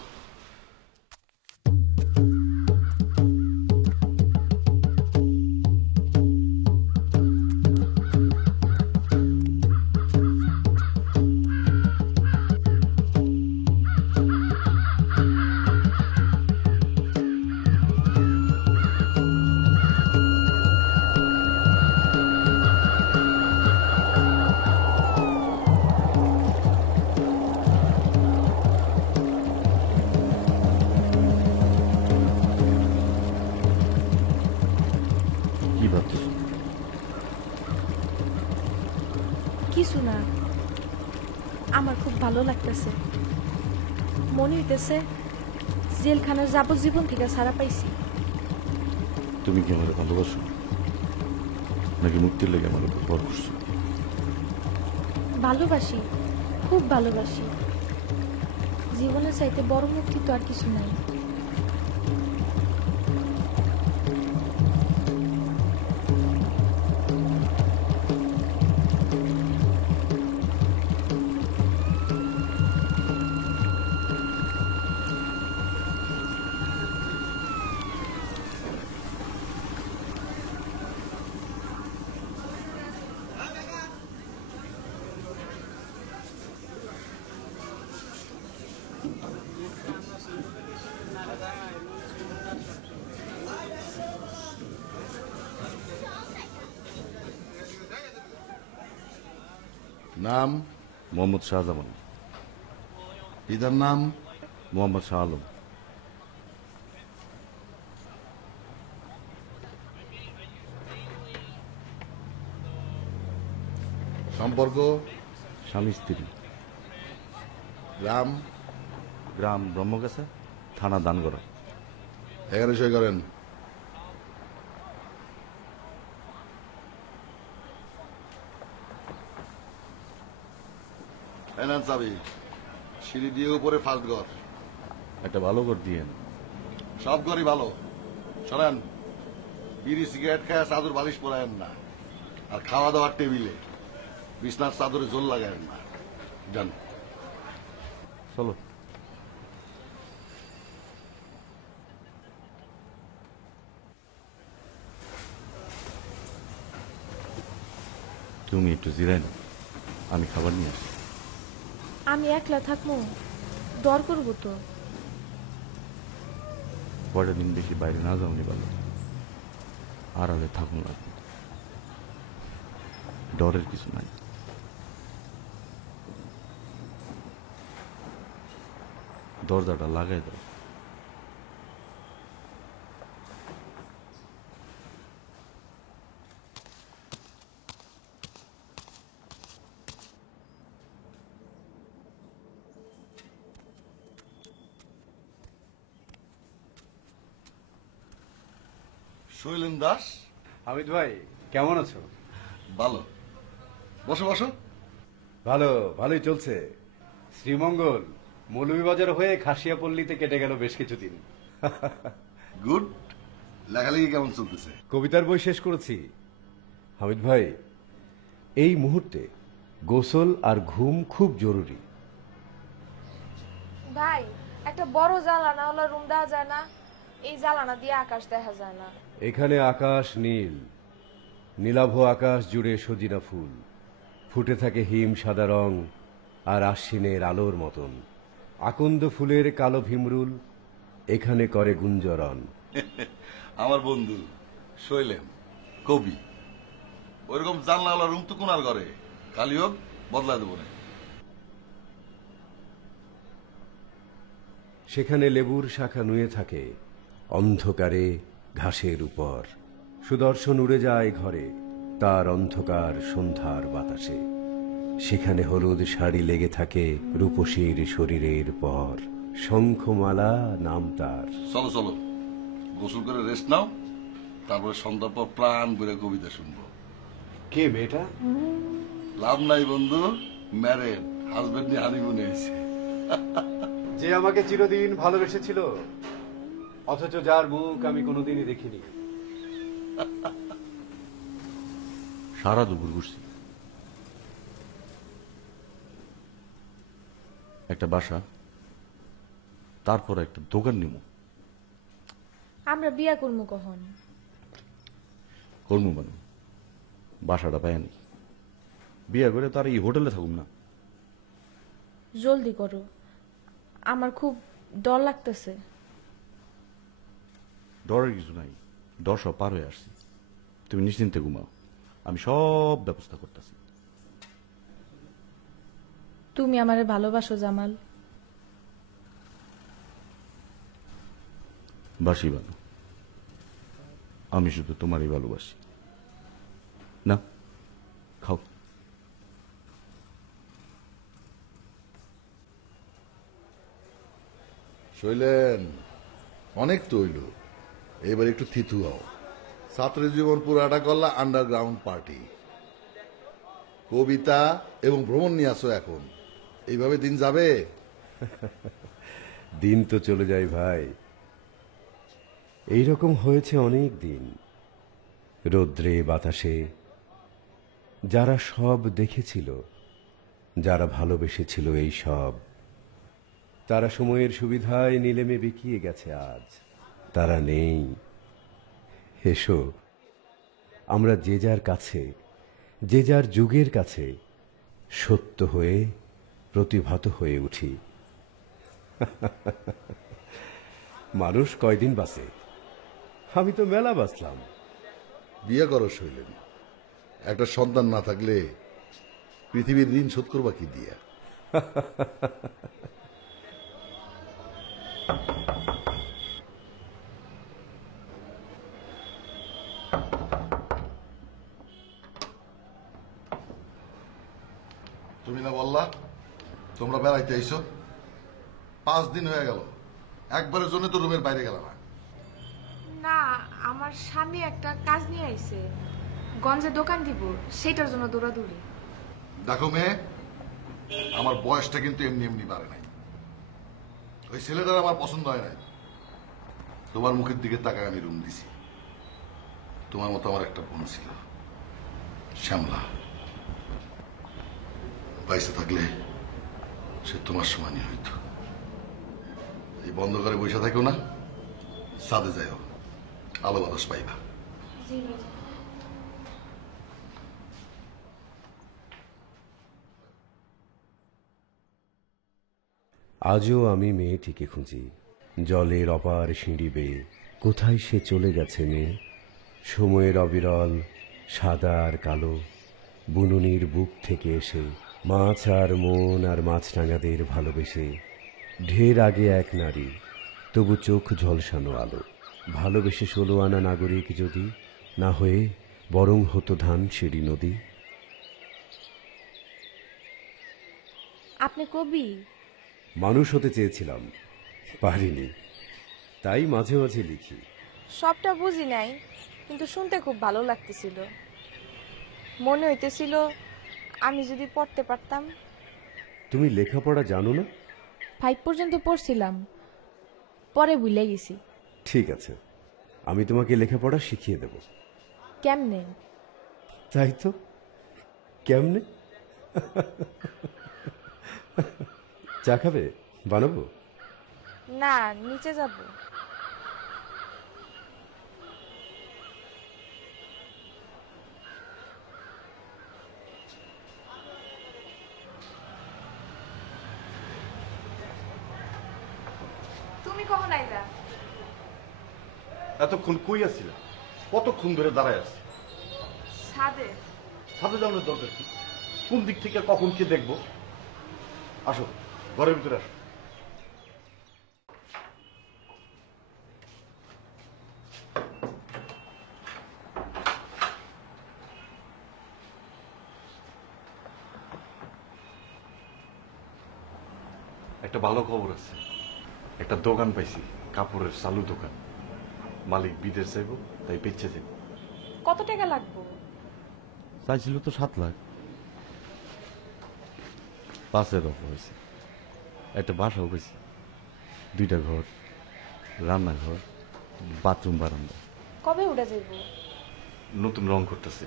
কি ভাবছিস? কিছু না, আমার খুব ভালো লাগতেছে। মনে হইতেছে জেলখানার যাবজ্জীবন থেকে ছাড়া পাইছি। তুমি কি আমার ভালোবাসো নাকি মুক্তির লেগে আমার উপর ভর করছো? ভালোবাসি, খুব ভালোবাসি। জীবনের চাইতে বড় মুক্তি তো আর কিছু নাই। নাম মোহাম্মদ শাহজামান। পিতার নাম মোহাম্মদ শাহ আলম। সম্পর্ক? স্বামী স্ত্রী। গ্রাম? গ্রাম ব্রহ্মগাছা, থানা দানগড়া। এখানে সই করেন। এনান চাবি। সিঁড়ি দিয়ে উপরে ফার্স্ট ঘর। একটা ভালো ঘর দিয়েন। সব ঘরই ভালো। শোনেন, বিড়ি সিগারেট খায় চাদর বালিশ পরায়েন না, আর খাওয়া দাওয়ার টেবিলে বিছনার চাদরে জোল লাগায়েন না। জান চলো। তুমি একটু জিরাই না, আমি খাবার নিয়ে আসি। আমি একলা থাকবো, ডর করবো তো। কয়টা দিন বেশি বাইরে না যাওনি ভালো, আড়ালে থাকুন না, ডরের কিছু নাই। দরজাটা লাগাই দাও। শৈলেন দাস। হামিদ ভাই কেমন আছো? ভালো। বসো বসো। ভালো, ভালোই চলছে। শ্রীমঙ্গল মৌলভীবাজার হয়ে খাসিয়াপল্লীতে কেটে গেল বেশ কিছুদিন। গুড। লেখালেখি কেমন চলতেছে? কবিতার বই শেষ করেছি। হামিদ ভাই, এই মুহূর্তে গোসল আর ঘুম খুব জরুরি। ভাই, একটা বড় জ্বালানা ওলা রুম দেওয়া যায় না? এই জ্বালানা দিয়ে আকাশ দেখা যায় না। এখানে আকাশ নীল, নীলাভ আকাশ জুড়ে সজিনা ফুল, ফুটে থাকে হিম সাদা রং আর আশ্বিনের আলোর মতন। আকন্দ ফুলের কালো ভীমরুল এখানে করে গুঞ্জরণ। আমার বন্ধু শৈলেন কবি, ওইরকম জানলা রুম তো কোনার ঘরে, খালি হোক বদলায় দেবো না। সেখানে লেবুর শাখা নুয়ে থাকে অন্ধকারে ঘাসের উপর। সুদর্শন উড়ে যায় ঘরে তার অন্ধকার সন্ধ্যার বাতাসে। সেখানে হলুদ শাড়ি লেগে থাকে রূপসীর শরীরের পর। শঙ্খমালা নাম তার। চলো চলো, গোসল করে রেস্ট নাও, তারপরে সন্ধ্যার পর প্রাণ করে কবিতা শুনবো। কে মেয়েটা? লাভ নাই বন্ধু, ম্যারেড, হাজবেন্ড নিয়ে হানিমুনে এসেছে। যে আমাকে চিরদিন ভালোবেসেছিল, অথচ যার মুখ আমি কোনোদিনই দেখিনি। সারা দুপুর ঘুরছি। একটা বাসা, তারপর একটা দোকান নিব। আমরা বিয়া করবো কখন? করবো মানে বাসাটা পায়নি, বিয়ে করে তার এই হোটেলে থাকুন না। জলদি করো, আমার খুব ডর লাগতেছে। ডরের কিছু নাই, ডর সব পার হয়ে আসছি। তুমি নিশ্চিন্তে ঘুমাও, আমি সব ব্যবস্থা করতেছি। তুমি আমারে ভালোবাসো জামাল? বাসি ভালো, আমি শুধু তোমারই ভালোবাসি। না খাও। শৈলেন, অনেক তো হইল, এবার একটু থিতু হও। ছাত্র জীবন পুরাটা করলা আন্ডারগ্রাউন্ড পার্টি, কবিতা এবং ভ্রমণ নিয়ে আসো। এখন এইভাবে দিন যাবে? দিন তো চলে যায় ভাই, এইরকম হয়েছে অনেক দিন। রৌদ্রে বাতাসে যারা সব দেখেছিল, যারা ভালোবেসেছিল এই সব, তারা সময়ের সুবিধায় নিলেমে বিকিয়ে গেছে। আজ তারা নেই। এসো, আমরা যে যার কাছে, যে যার যুগের কাছে সত্য হয়ে প্রতিভাত হয়ে উঠি। মানুষ কয়দিন বাঁচে, আমি তো মেলা বাঁচলাম। বিয়ে করো শৈলেন, একটা সন্তান না থাকলে পৃথিবীর ঋণ শোধ করবা কি দিয়া? তুমি না বললা তোমরা বেড়াইতে আইছো? 5 দিন হয়ে গেল, একবারের জন্য তো রুমের বাইরে গেল না। না, আমার স্বামী একটা কাজ নিয়ে আইছে, গঞ্জে দোকান দিব, সেটার জন্য দৌড়াদৌড়ি। দেখো মেয়ে, আমার বয়সটা কিন্তু এমনি এমনি বাড়ে নাই। ওই ছেলেটার আমার পছন্দ হয় নাই। তোমার মুখের দিকে তাকায় আমি রুম দিছি। তোমার মতো আমার একটা বোন ছিল, শ্যামলা। বাইসে থাকলে সে তোমার সমানই হইতো। এই বন্ধ করে বসে থাকো না, ছাদে যাইও, আলো বাতাস পাইবা। আজও আমি মেয়েটিকে খুঁজি, জলের অপার সিঁড়ি বেয়ে। কোথায় সে চলে গেছে মেয়ে? সময়ের অবিরল সাদা আর কালো বুননির বুক থেকে এসে মাছ আর মন আর মাছরাঙাদের ভালোবেসে। ঢের আগে এক নারী, তবু চোখ ঝলসানো আলো। ভালোবেসে 16 আনা নাগরিক যদি না হয়ে বরং হতো ধান সিঁড়ি নদী। আপনি কবি? মানুষ হতে চেয়েছিলাম, পারিনি, তাই মাঝে মাঝে লিখি। সবটা বুঝি নাই, কিন্তু শুনতে খুব ভালো লাগতেছিল। মনে হইতেছিল আমি যদি পড়তে পারতাম। তুমি লেখাপড়া জানো না? 5 পর্যন্ত পড়ছিলাম, পরে ভুলে গেছি। ঠিক আছে, আমি তোমাকে লেখাপড়া শিখিয়ে দেব। কেমনে? তাই তো, কেমনে? চা খাবে? বানাবো? না, নিচে যাব। তুমি কখন আইলা? এতক্ষণ কই আছিলা? কতক্ষণ ধরে দাঁড়ায় আছি? ছাদে। ছাদে যাওয়ার দরকার কি? কোন দিক থেকে কখন কে দেখবো? আসো, ঘরের ভিতরে আসো। একটা ভালো খবর আছে, একটা দোকান পাইছি, কাপড়ের চালু দোকান। মালিক বিদেশ যাইব, তাই বেচে যাইব। কত টাকা লাগবে? চাইছিল তো 7 লাখ। 5-এর অফ হয়েছে। একটা বাসাও পেয়েছি, 2টা ঘর, রান্নাঘর, বাথরুম, বারান্দা। কবে উড়া যাইব? নতুন রং করতেছে,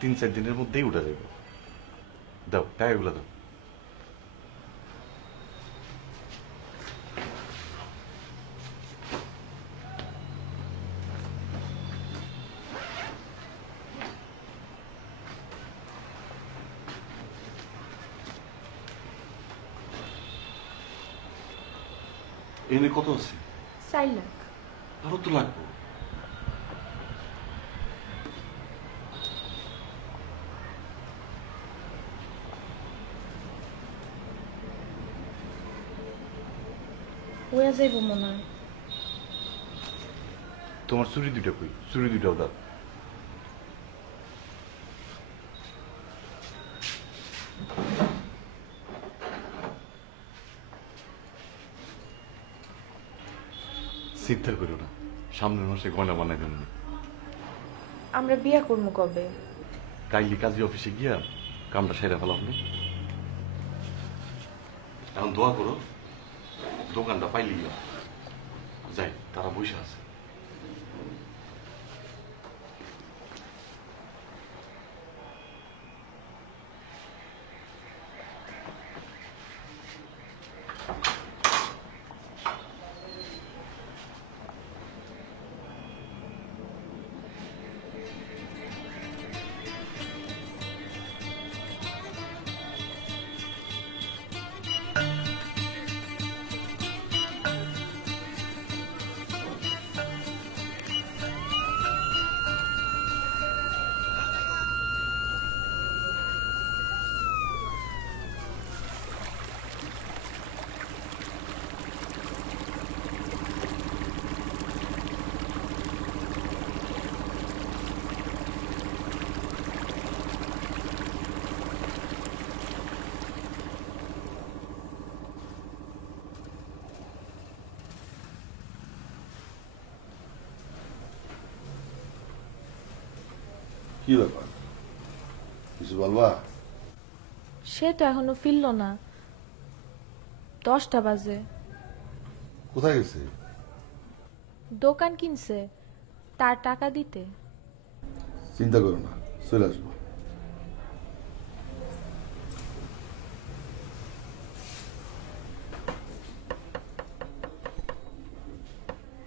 3-4 দিনের মধ্যেই উঠে যাইব। দাও টাকাগুলো দাও। এনে কত আছে? 4 লাখ। আরো তো লাগবে। ওয়া যাইব মনে হয়। তোমার চুরি 2টা কই? চুরি 2টাও দাও। চিন্তা করো না, সামনের মাসে গয়না বানাই দেব। আমরা বিয়া করবো কবে? কাইলি কাজী অফিসে গিয়া কামটা সেরে ফেলাম। এখন দোয়া করো, দোকানটা পাইলি গিয়া যাই, তারা বসে আছে। কি ব্যাপার কিছু বলবা? সে তো এখনো ফিরল না, 10টা বাজে। কোথায় গেছে? দোকান কিনছে, তার টাকা দিতে। চিন্তা করো না, চলে আসবো।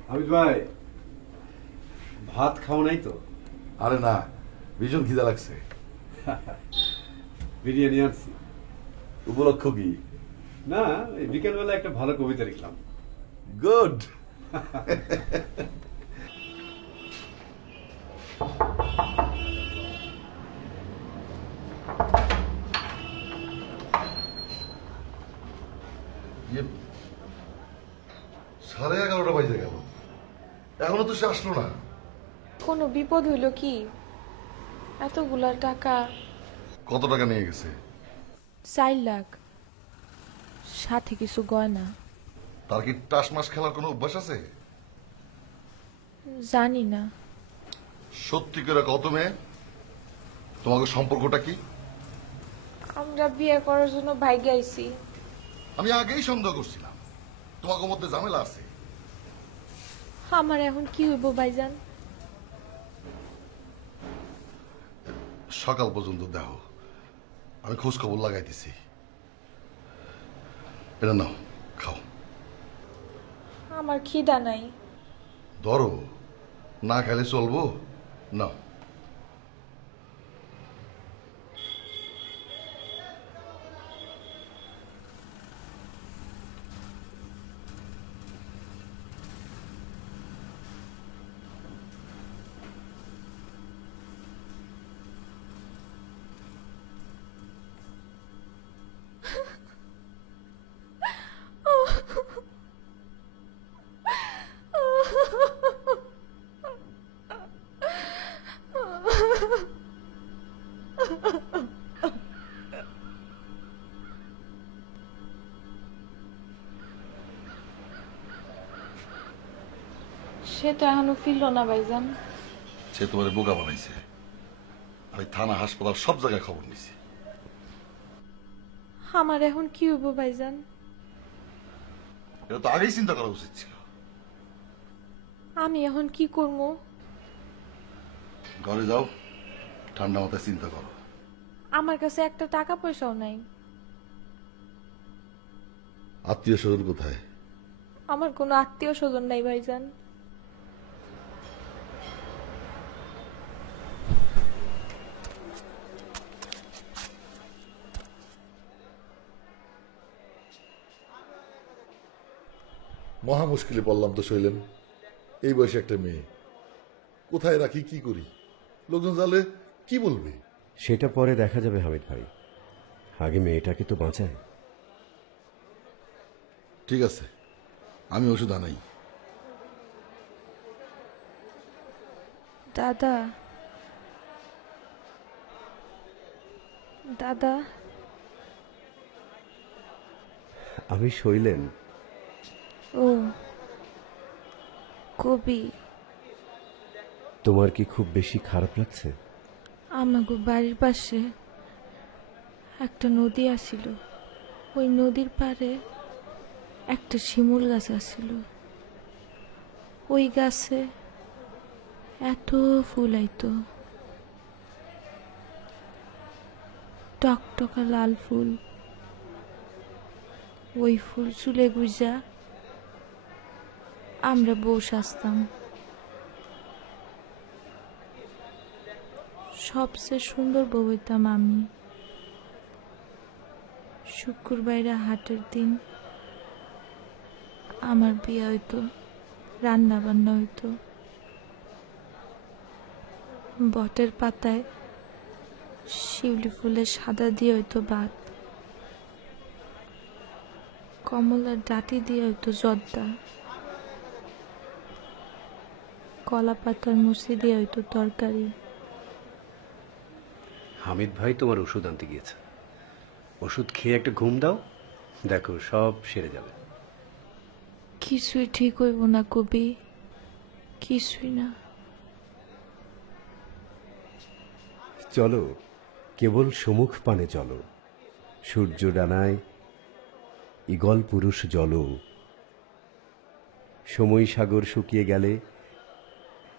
হামিদ ভাই, ভাত খাও নাই তো? আরে না, ভীষণ খিদা লাগছে। বিরিয়ানি আনছি। উপলক্ষ কি? না, এই বিকেলবেলা একটা ভালো কবিতা লিখলাম। গুড। সাড়ে 11টা বাজে গেল, এখনো তো সে আসলো না। কোনো বিপদ হইল কি? এতগুলা টাকা। কত টাকা নিয়ে গেছে? 4 লাখ, সাথে কিছু গয়না। তার কি টাস মাস খেলার কোনো অভ্যাস আছে? জানি না। সত্যি করে কত মেয়ে, তোমাকে সম্পর্কটা কি? আমরা বিয়ে করার জন্য ভাইগে আইছি। আমি আগেই সন্দেহ করছিলাম তোমাকে মধ্যে ঝামেলা আছে। আমার এখন কি হইব ভাইজান? সকাল পর্যন্ত দেখো, আমি খোঁজ খবর লাগাইতেছি। এটা নাও, খাও। আমার খিদা নাই। ধরো, না খেলে চলবো, নাও। সে তো এখনো ফিরল না ভাইজান। সে তোমার বোকা বানাইছে। আমি থানা হাসপাতাল সব জায়গায় খবর নিছি। আমার এখন কি হইব ভাইজান? এটা তো আগেই চিন্তা করা উচিত ছিল। আমি এখন কি করব? ঘরে যাও, ঠান্ডা মাথায় চিন্তা করো। আমার কাছে একটা টাকা পয়সাও নাই। আত্মীয় স্বজন কোথায়? আমার কোনো আত্মীয় স্বজন নাই ভাইজান। মহা মুশকিলে পড়লাম তো শৈলেন। এই বয়সে একটা মেয়ে, কোথায় রাখি, কি করি? লোকজন জানলে কি বলবে? সেটা পরে দেখা যাবে হামিদ ভাই, আগে মেয়েটাকে তো বাঁচায়। ঠিক আছে, আমি ওষুধ আনাই। দাদা, দাদা। আমি শৈলেন। ও, কবি। তোমার কি খুব বেশি খারাপ লাগছে? আমাগো বাড়ির পাশে একটা নদী আসিল, ওই নদীর পাড়ে একটা শিমুল গাছ আসিল। ওই গাছে এত ফুল আইতো, টকটকা লাল ফুল। ওই ফুল চুলে গুজা আমরা বউ সাজতাম। সবচেয়ে সুন্দর বউ হইতাম আমি। শুক্রবারে হাটের দিন আমার বিয়ে হইতো, রান্না বান্না হইতো। বটের পাতায় শিউলি ফুলের সাদা দিয়ে হইতো ভাত, কমলার ডাঁটি দিয়ে হইতো জর্দা, কলা পাতার মুসি দিয়ে হইতো তরকারি। হামিদ ভাই তোমার ওষুধ আনতে গিয়েছে, ওষুধ খেয়ে একটা ঘুম দাও, দেখো সব সেরে যাবে। কিছুই ঠিক হইব না কবি, কিছুই না। চলো কেবল সমুখ পানে চলো, সূর্য ডানায় ঈগল পুরুষ জল, সময় সাগর শুকিয়ে গেলে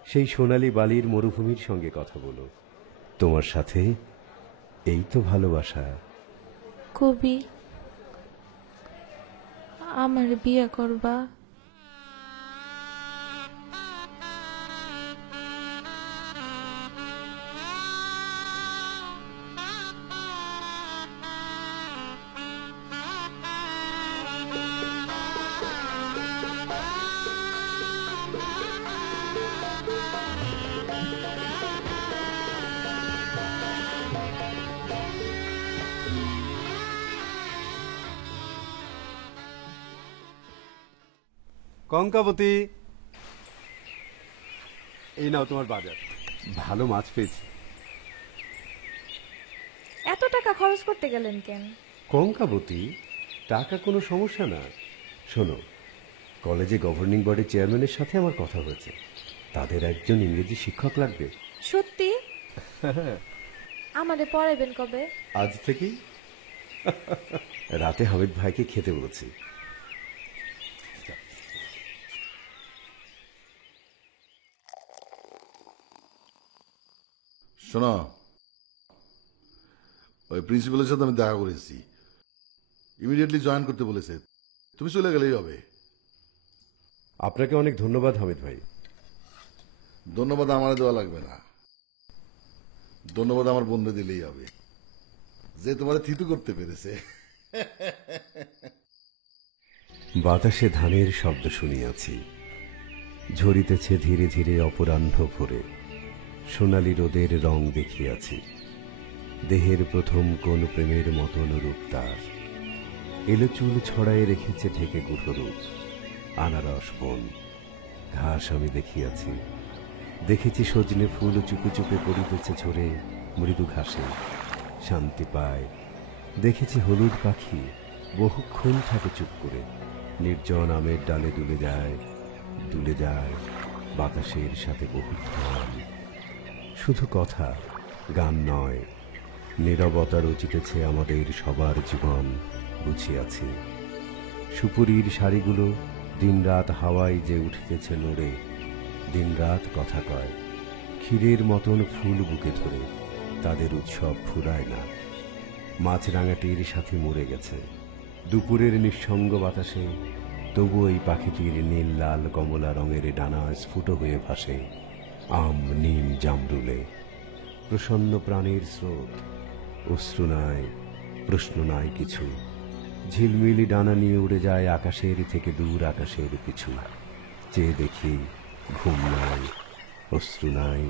সেই সোনালী বালির মরুভূমির সঙ্গে কথা বলো। তোমার সাথে এই তো ভালোবাসা। কবি, আমার বিয়া করবা? কঙ্কাবতী, এই নাও তোমার বাজার। ভালো মাছ পেয়েছি। এত টাকা খরচ করতে গেলেন কেন? কঙ্কাবতী, টাকা কোনো সমস্যা না। শোনো, কলেজে গভর্নিং বডির চেয়ারম্যানের সাথে আমার কথা হয়েছে, তাদের একজন ইংরেজি শিক্ষক লাগবে। সত্যি? আমারে পড়াবেন কবে? আজ থেকেই। রাতে হামিদ ভাইকে খেতে বলেছি। শোনো, ওই প্রিন্সিপালের সাথে আমি দেখা করেছি, ইমিডিয়েটলি জয়েন করতে বলেছে। তুমি চলে গেলেই হবে। আপনাকে অনেক ধন্যবাদ হামিদ ভাই। ধন্যবাদ আমার দেওয়া লাগবে না, ধন্যবাদ আমার বন্ধু দিলেই হবে, যে তোমার থিতু করতে পেরেছে। বাতাসে ধানের শব্দ শুনিয়াছি, ঝরিতেছে ধীরে ধীরে অপরাহ্ন ভোরে, সোনালী রোদের রং দেখিয়াছি, দেহের প্রথম কোন প্রেমের মতন রূপ তার, এলো চুল ছড়ায় রেখেছে ঢেকে গুহরূপ, আনারস বন ঘাস আমি দেখিয়াছি, দেখেছি সজনে ফুল চুপে চুপে পড়িতেছে ঝরে মৃদু ঘাসে, শান্তি পায়। দেখেছি হলুদ পাখি বহুক্ষণ থাকে চুপ করে, নির্জন আমের ডালে দুলে যায় বাতাসের সাথে বহুক্ষণ। শুধু কথা, গান নয়, নীরবতা রচিতেছে আমাদের সবার জীবন, বুঝিয়াছি। সুপুরীর শাড়িগুলো দিনরাত হাওয়ায় যে উঠিতেছে নড়ে, দিনরাত কথা কয়, ক্ষীরের মতন ফুল বুকে ধরে, তাদের উৎসব ফুরায় না। মাছরাঙাটির সাথে মরে গেছে দুপুরের নিঃসঙ্গ বাতাসে, তবু এই পাখিটির নীল লাল কমলা রঙের ডানা স্ফুট হয়ে ভাসে আম নীল জামরুলে। প্রসন্ন প্রাণের স্রোত, অশ্রু নাই, প্রশ্ন নাই কিছু, ঝিলমিলি ডানা নিয়ে উড়ে যায় আকাশের থেকে দূর আকাশের পিছু। চেয়ে দেখি ঘুম নাই, অশ্রু নাই,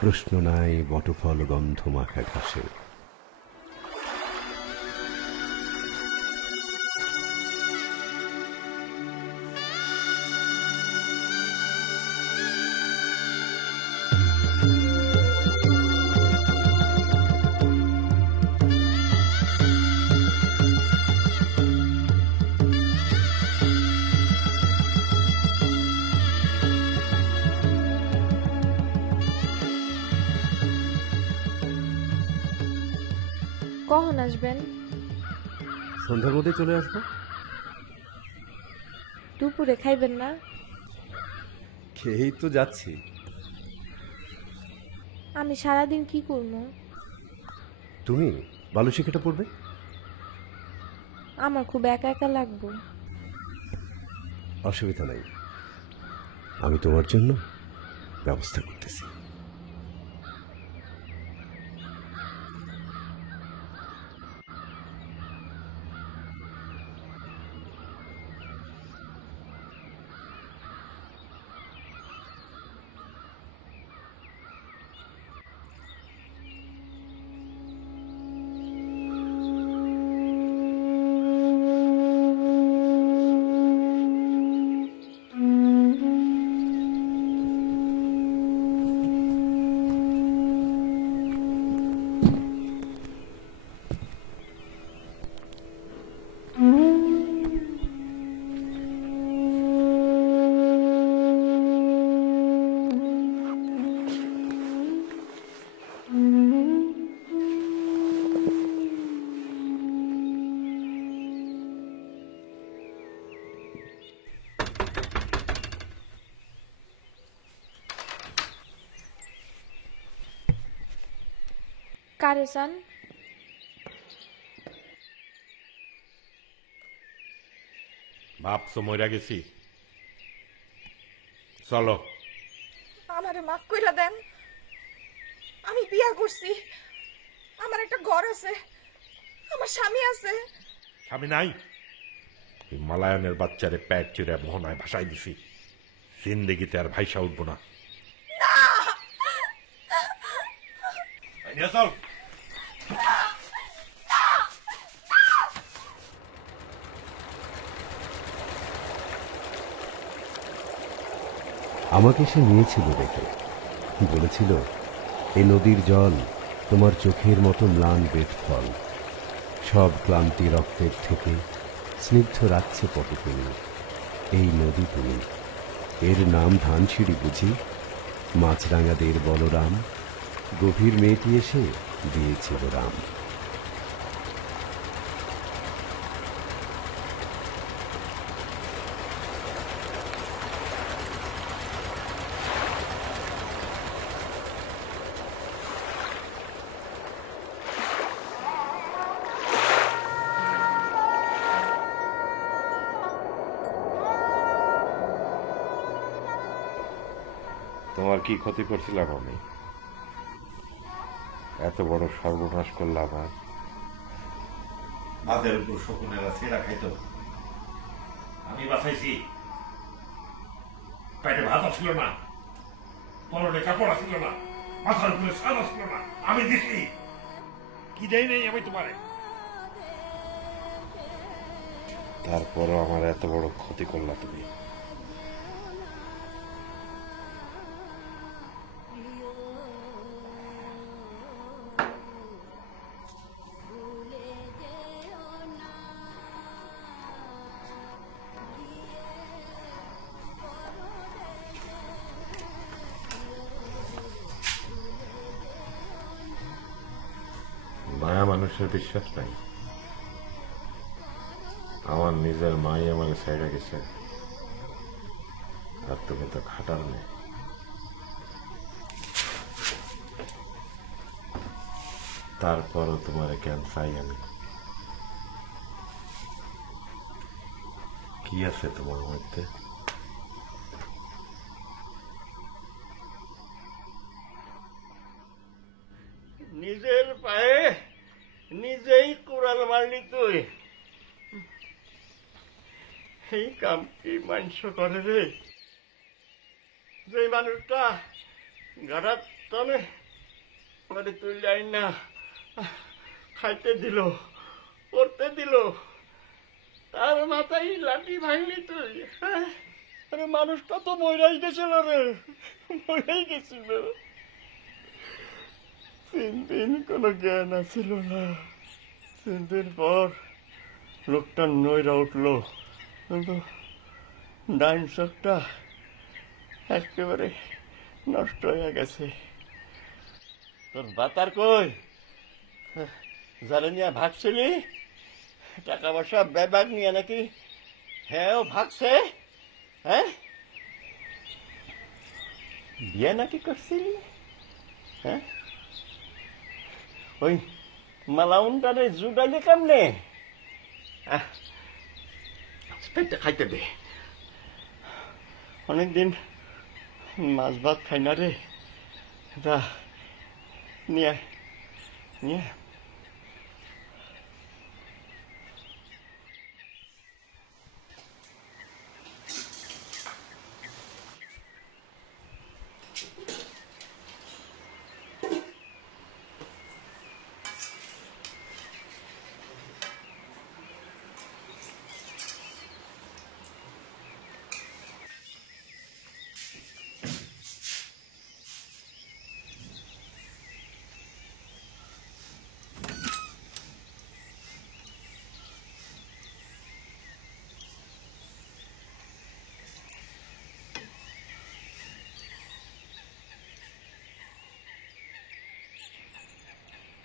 প্রশ্ন নাই, বটফল গন্ধ মাখা ঘাসে। কখন আসবেন? সন্ধ্যার মধ্যে চলে আসবো। দুপুরে খাইবেন না? খেয়েই তো যাচ্ছি। আমি সারাদিন কি করবো? তুমি বালুশিখাটা পড়বে। আমার খুব একা একা লাগবো। অসুবিধা নাই, আমি তোমার জন্য ব্যবস্থা করতেছি। কারে চান? ভাবছো মইরা গেছি? চলো। আমারে মাফ কইরা দেন, আমি বিয়া করছি, আমার একটা ঘর আছে, আমার স্বামী আছে। স্বামী নাই? হিমালয়ানের বাচ্চারে প্যাট চিরে মোহনায় ভাসাই দিছি, জিন্দেগিতে আর ভাইসা উঠবো না। চল। আমাকে সে নিয়েছিল দেখে, বলেছিল এই নদীর জল তোমার চোখের মতো ম্লান বেদফল, সব ক্লান্তি রক্তের থেকে স্নিগ্ধ রাখছে পটে তুমি। এই নদী তুমি, এর নাম ধানসিঁড়ি বুঝি? মাছরাঙাদের বলরাম, গভীর মেয়েটি এসে দিয়েছিল রাম। তোমার কি ক্ষতি করছিলাম আমি? এত বড় সর্বনাশ করলাম। আর বাদের উপর শকুনেরা ছেঁড়া খাইত, আমি বাঁচাইছি। পেটে ভাত ছিল না, পরনে কাপড় ছিল না, মাথার উপরে ছাদ ছিল না, আমি দিছি। কি দেই নেই আমি তোমারে? তারপরও আমার এত বড় ক্ষতি করলা তুমি। মায়া মানুষের বিশ্বাস নাই। আমার নিজের মাই আমার ছেড়ে গেছে, আর তুমি তো খাটাল নেই। তারপরও তোমার কেন চাই আমি? কি আছে তোমার মধ্যে? নিজের পায়ে নিজেই কোড়াল মারলি তুই। এই কাম কি মানুষ করে রে? যে মানুষটা গাড়ার তলে মানে তুই যাই না খাইতে দিল, পড়তে দিল, তার মাথায় লাঠি ভাঙলি তুই। হ্যাঁ, আরে মানুষটা তো মরাই গেছিল রে, মরাই গেছিল। 3 দিন কোনো জ্ঞান আসিল না। 3 দিন পর লোকটা নইরা উঠলো, কিন্তু ডাইন চোখটা একেবারে নষ্ট হয়ে গেছে। তোর বাতার কই? যারা নিয়ে ভাগছিলি, টাকা পয়সা ব্যাগ নিয়ে নাকি হ্যাঁ ভাগছে? হ্যাঁ, বিয়ে নাকি করছিলি? হ্যাঁ, ওই মালাউনটারে জুগাইলে কেমনে? পেটটা খাইতে দে, অনেকদিন মাছ ভাত খাই না রে। তা নিয়ে নিয়ে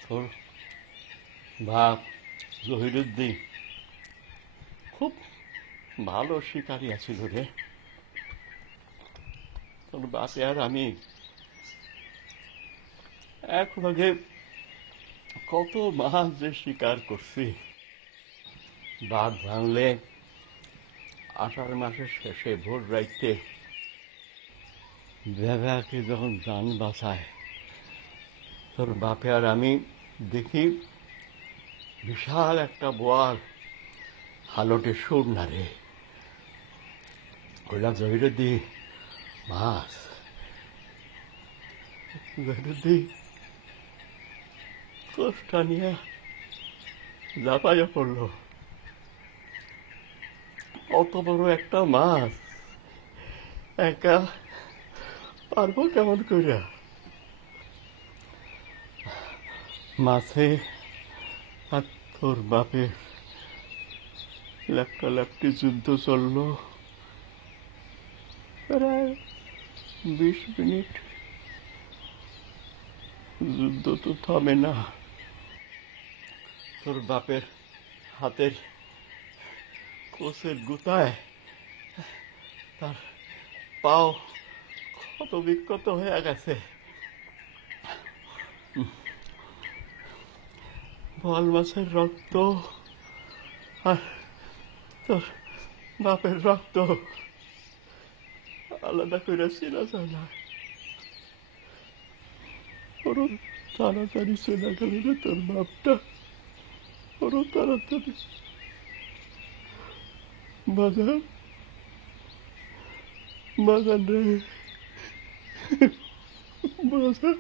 তোর বাপ জহিরুদ্দিন খুব ভালো শিকারী আছিল রে। তোর বাপে আর আমি একলগে কত মাছ যে শিকার করছি। বাঘ ভাঙলে আষাঢ় মাসের শেষে ভোর রাইতে বেবাকে যখন জান বাঁচায়, তোর বাপে আর আমি দেখি বিশাল একটা বোয়াল হালটে সুর নারে, ওইলা জহিরে দি মাছ জহিরে দি কষ্টা নিয়ে লাফাইয়া পড়ল। অত বড় একটা মাছ একা পারবো কেমন করিয়া? মাছে আর তোর বাপের ল্যাপটা ল্যাপটি যুদ্ধ চলল প্রায় 20 মিনিট। যুদ্ধ তো থামে না। তোর বাপের হাতের কোষের গুতায় তার পাও ক্ষত বিক্ষত হয়ে গেছে। বোয়াল মাছের রক্ত আর তোর বাপের রক্ত আলাদা করে চেনা যায় না। ওরও তাড়াতাড়ি চেনা গেল রে তোর বাপটা, ওরও তাড়াতাড়ি। বাজান বাজান রে বাজান।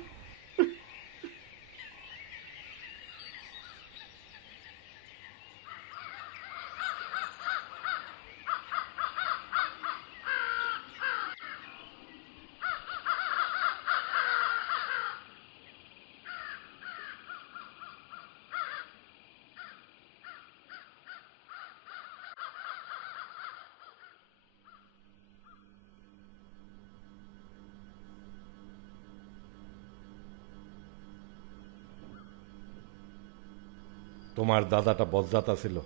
তোমার দাদাটা বজ্জাত ছিল,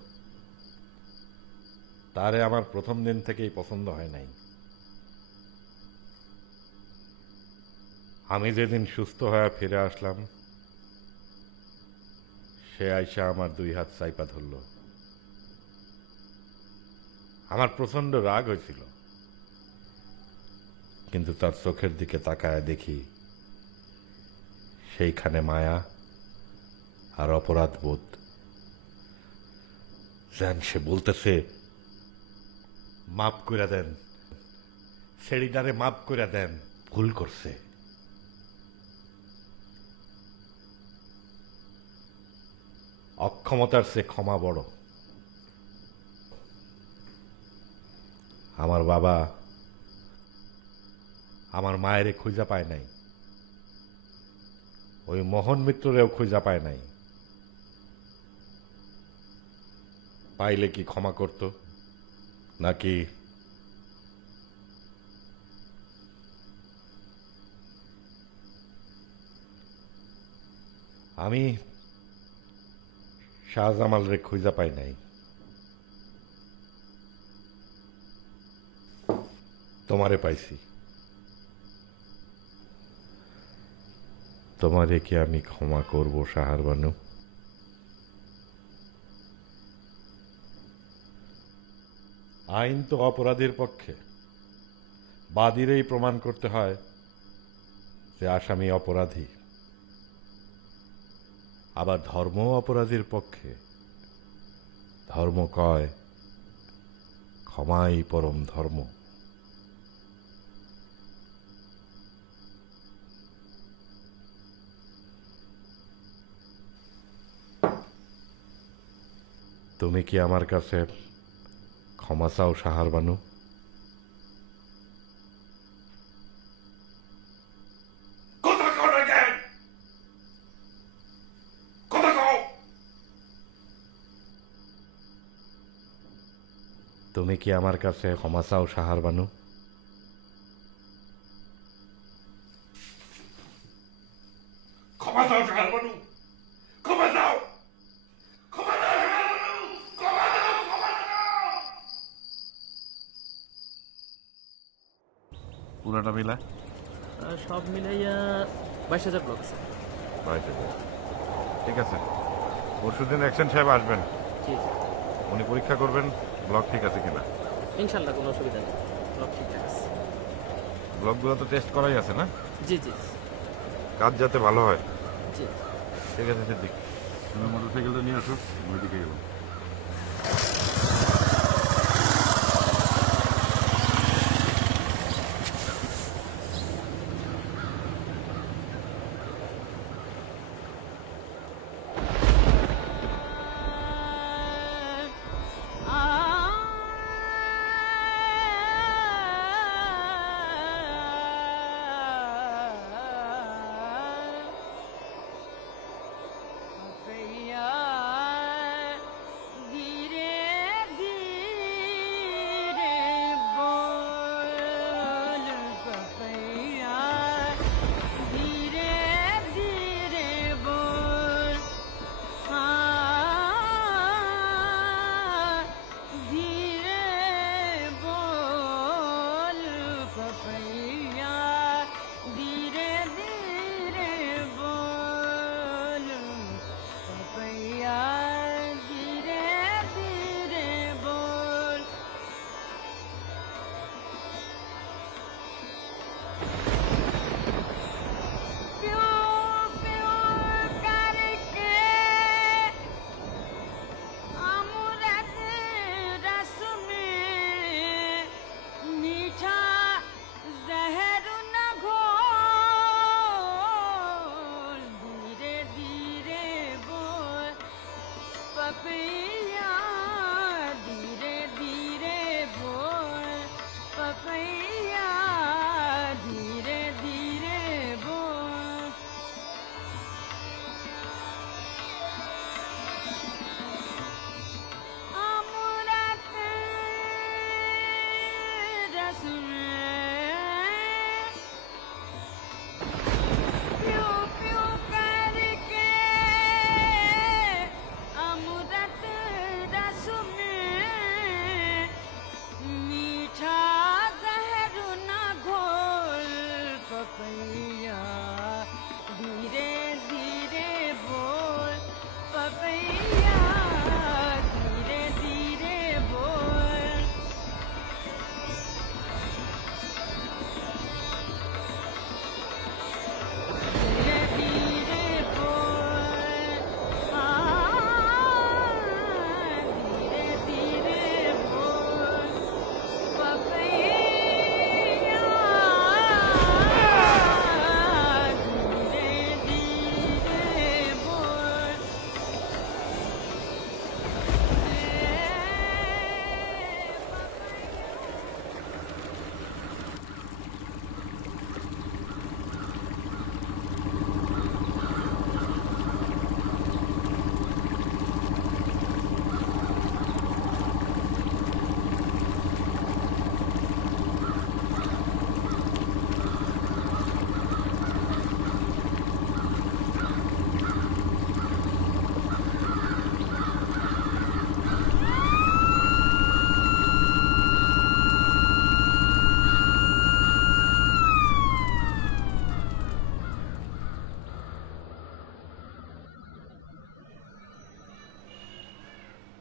তারে আমার প্রথম দিন থেকেই পছন্দ হয় নাই। আমি যেদিন সুস্থ হয়ে ফিরে আসলাম, সে আইসা আমার 2 হাত চাইপা ধরল। আমার প্রচন্ড রাগ হয়েছিল, কিন্তু তার চোখের দিকে তাকায় দেখি সেইখানে মায়া আর অপরাধ বোধ। যেন সে বলতেছে, মাপ করে দেন, ছেড়িটারে মাপ করে দেন, ভুল করছে। অক্ষমতার চেয়ে ক্ষমা বড়। আমার বাবা আমার মায়েরে খুঁজা পায় নাই, ওই মোহন মিত্রেও খুঁজা পায় নাই। পাইলে কি ক্ষমা করত নাকি? আমি শাহজামাল রে খুঁজা পাই নাই, তোমারে পাইছি। তোমারে কি আমি ক্ষমা করব সাহার বানু? আইন তো অপরাধীর পক্ষে, বাদীরেই প্রমাণ করতে হয় যে আসামি অপরাধী। আবার ধর্ম অপরাধীর পক্ষে, ধর্ম কয় ক্ষমাই পরম ধর্ম। তুমি কি আমার কাছে ক্ষমা চাও সাহার বানু? তুমি কি আমার কাছে ক্ষমা চাও সাহার বানু? ক্ষমা চাও সাহার বানু, ক্ষমা চাও। পুরাটা মিলা সব মিলাইয়া 22,000 ব্লক আছে। ঠিক আছে, পরশুদিন অ্যাকশন সাহেব আসবেন। জি উনি পরীক্ষা করবেন ব্লক ঠিক আছে কিনা। ইনশাল্লাহ কোনো অসুবিধা নেই, সব ঠিকঠাক আছে। ব্লকগুলো তো টেস্ট করাই আছে না? জি জি কাজ যাতে ভালো হয়। জি ঠিক আছে সিদ্দিক, তুমি মোটরসাইকেলটা নিয়ে আসো, আমি ওইদিকে গেলাম।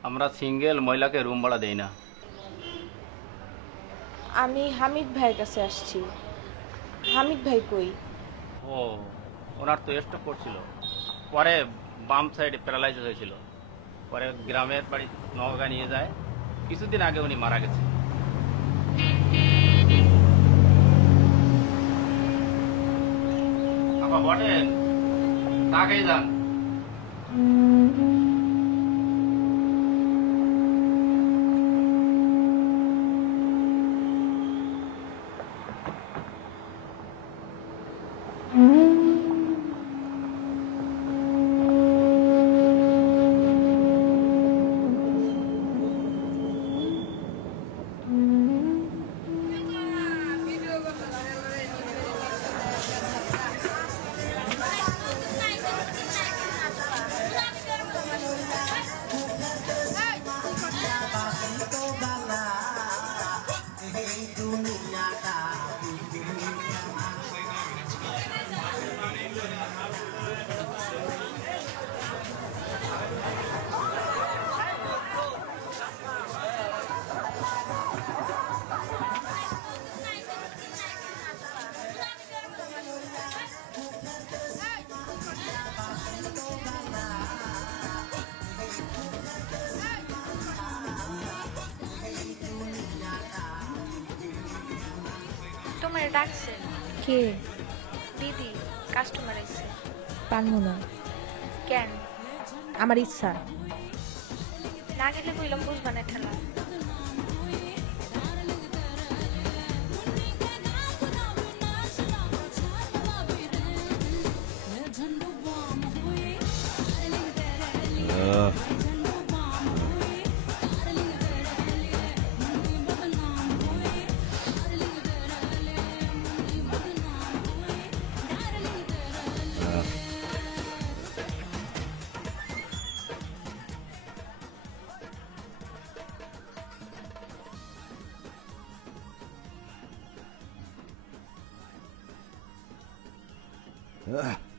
আমরা সিঙ্গেল মহিলাকে রুম ভাড়া দেই না। আমি হামিদ ভাইয়ের কাছে আসছি। হামিদ ভাই কই? ও, ওনার তো স্ট্রোক করছিল, পরে বাম সাইডে প্যারালাইজ হয়েছিল, পরে গ্রামের বাড়ি নওগাঁ নিয়ে যায়, কিছুদিন আগে উনি মারা গেছে। আপা বটেন, তাকেই যান। ডাকছে কে? দিদি, কাস্টমার আইছে। পারবো না, কেন? আমার ইচ্ছা। না গেলে কইলাম বুঝবা না ঠেলা। আহ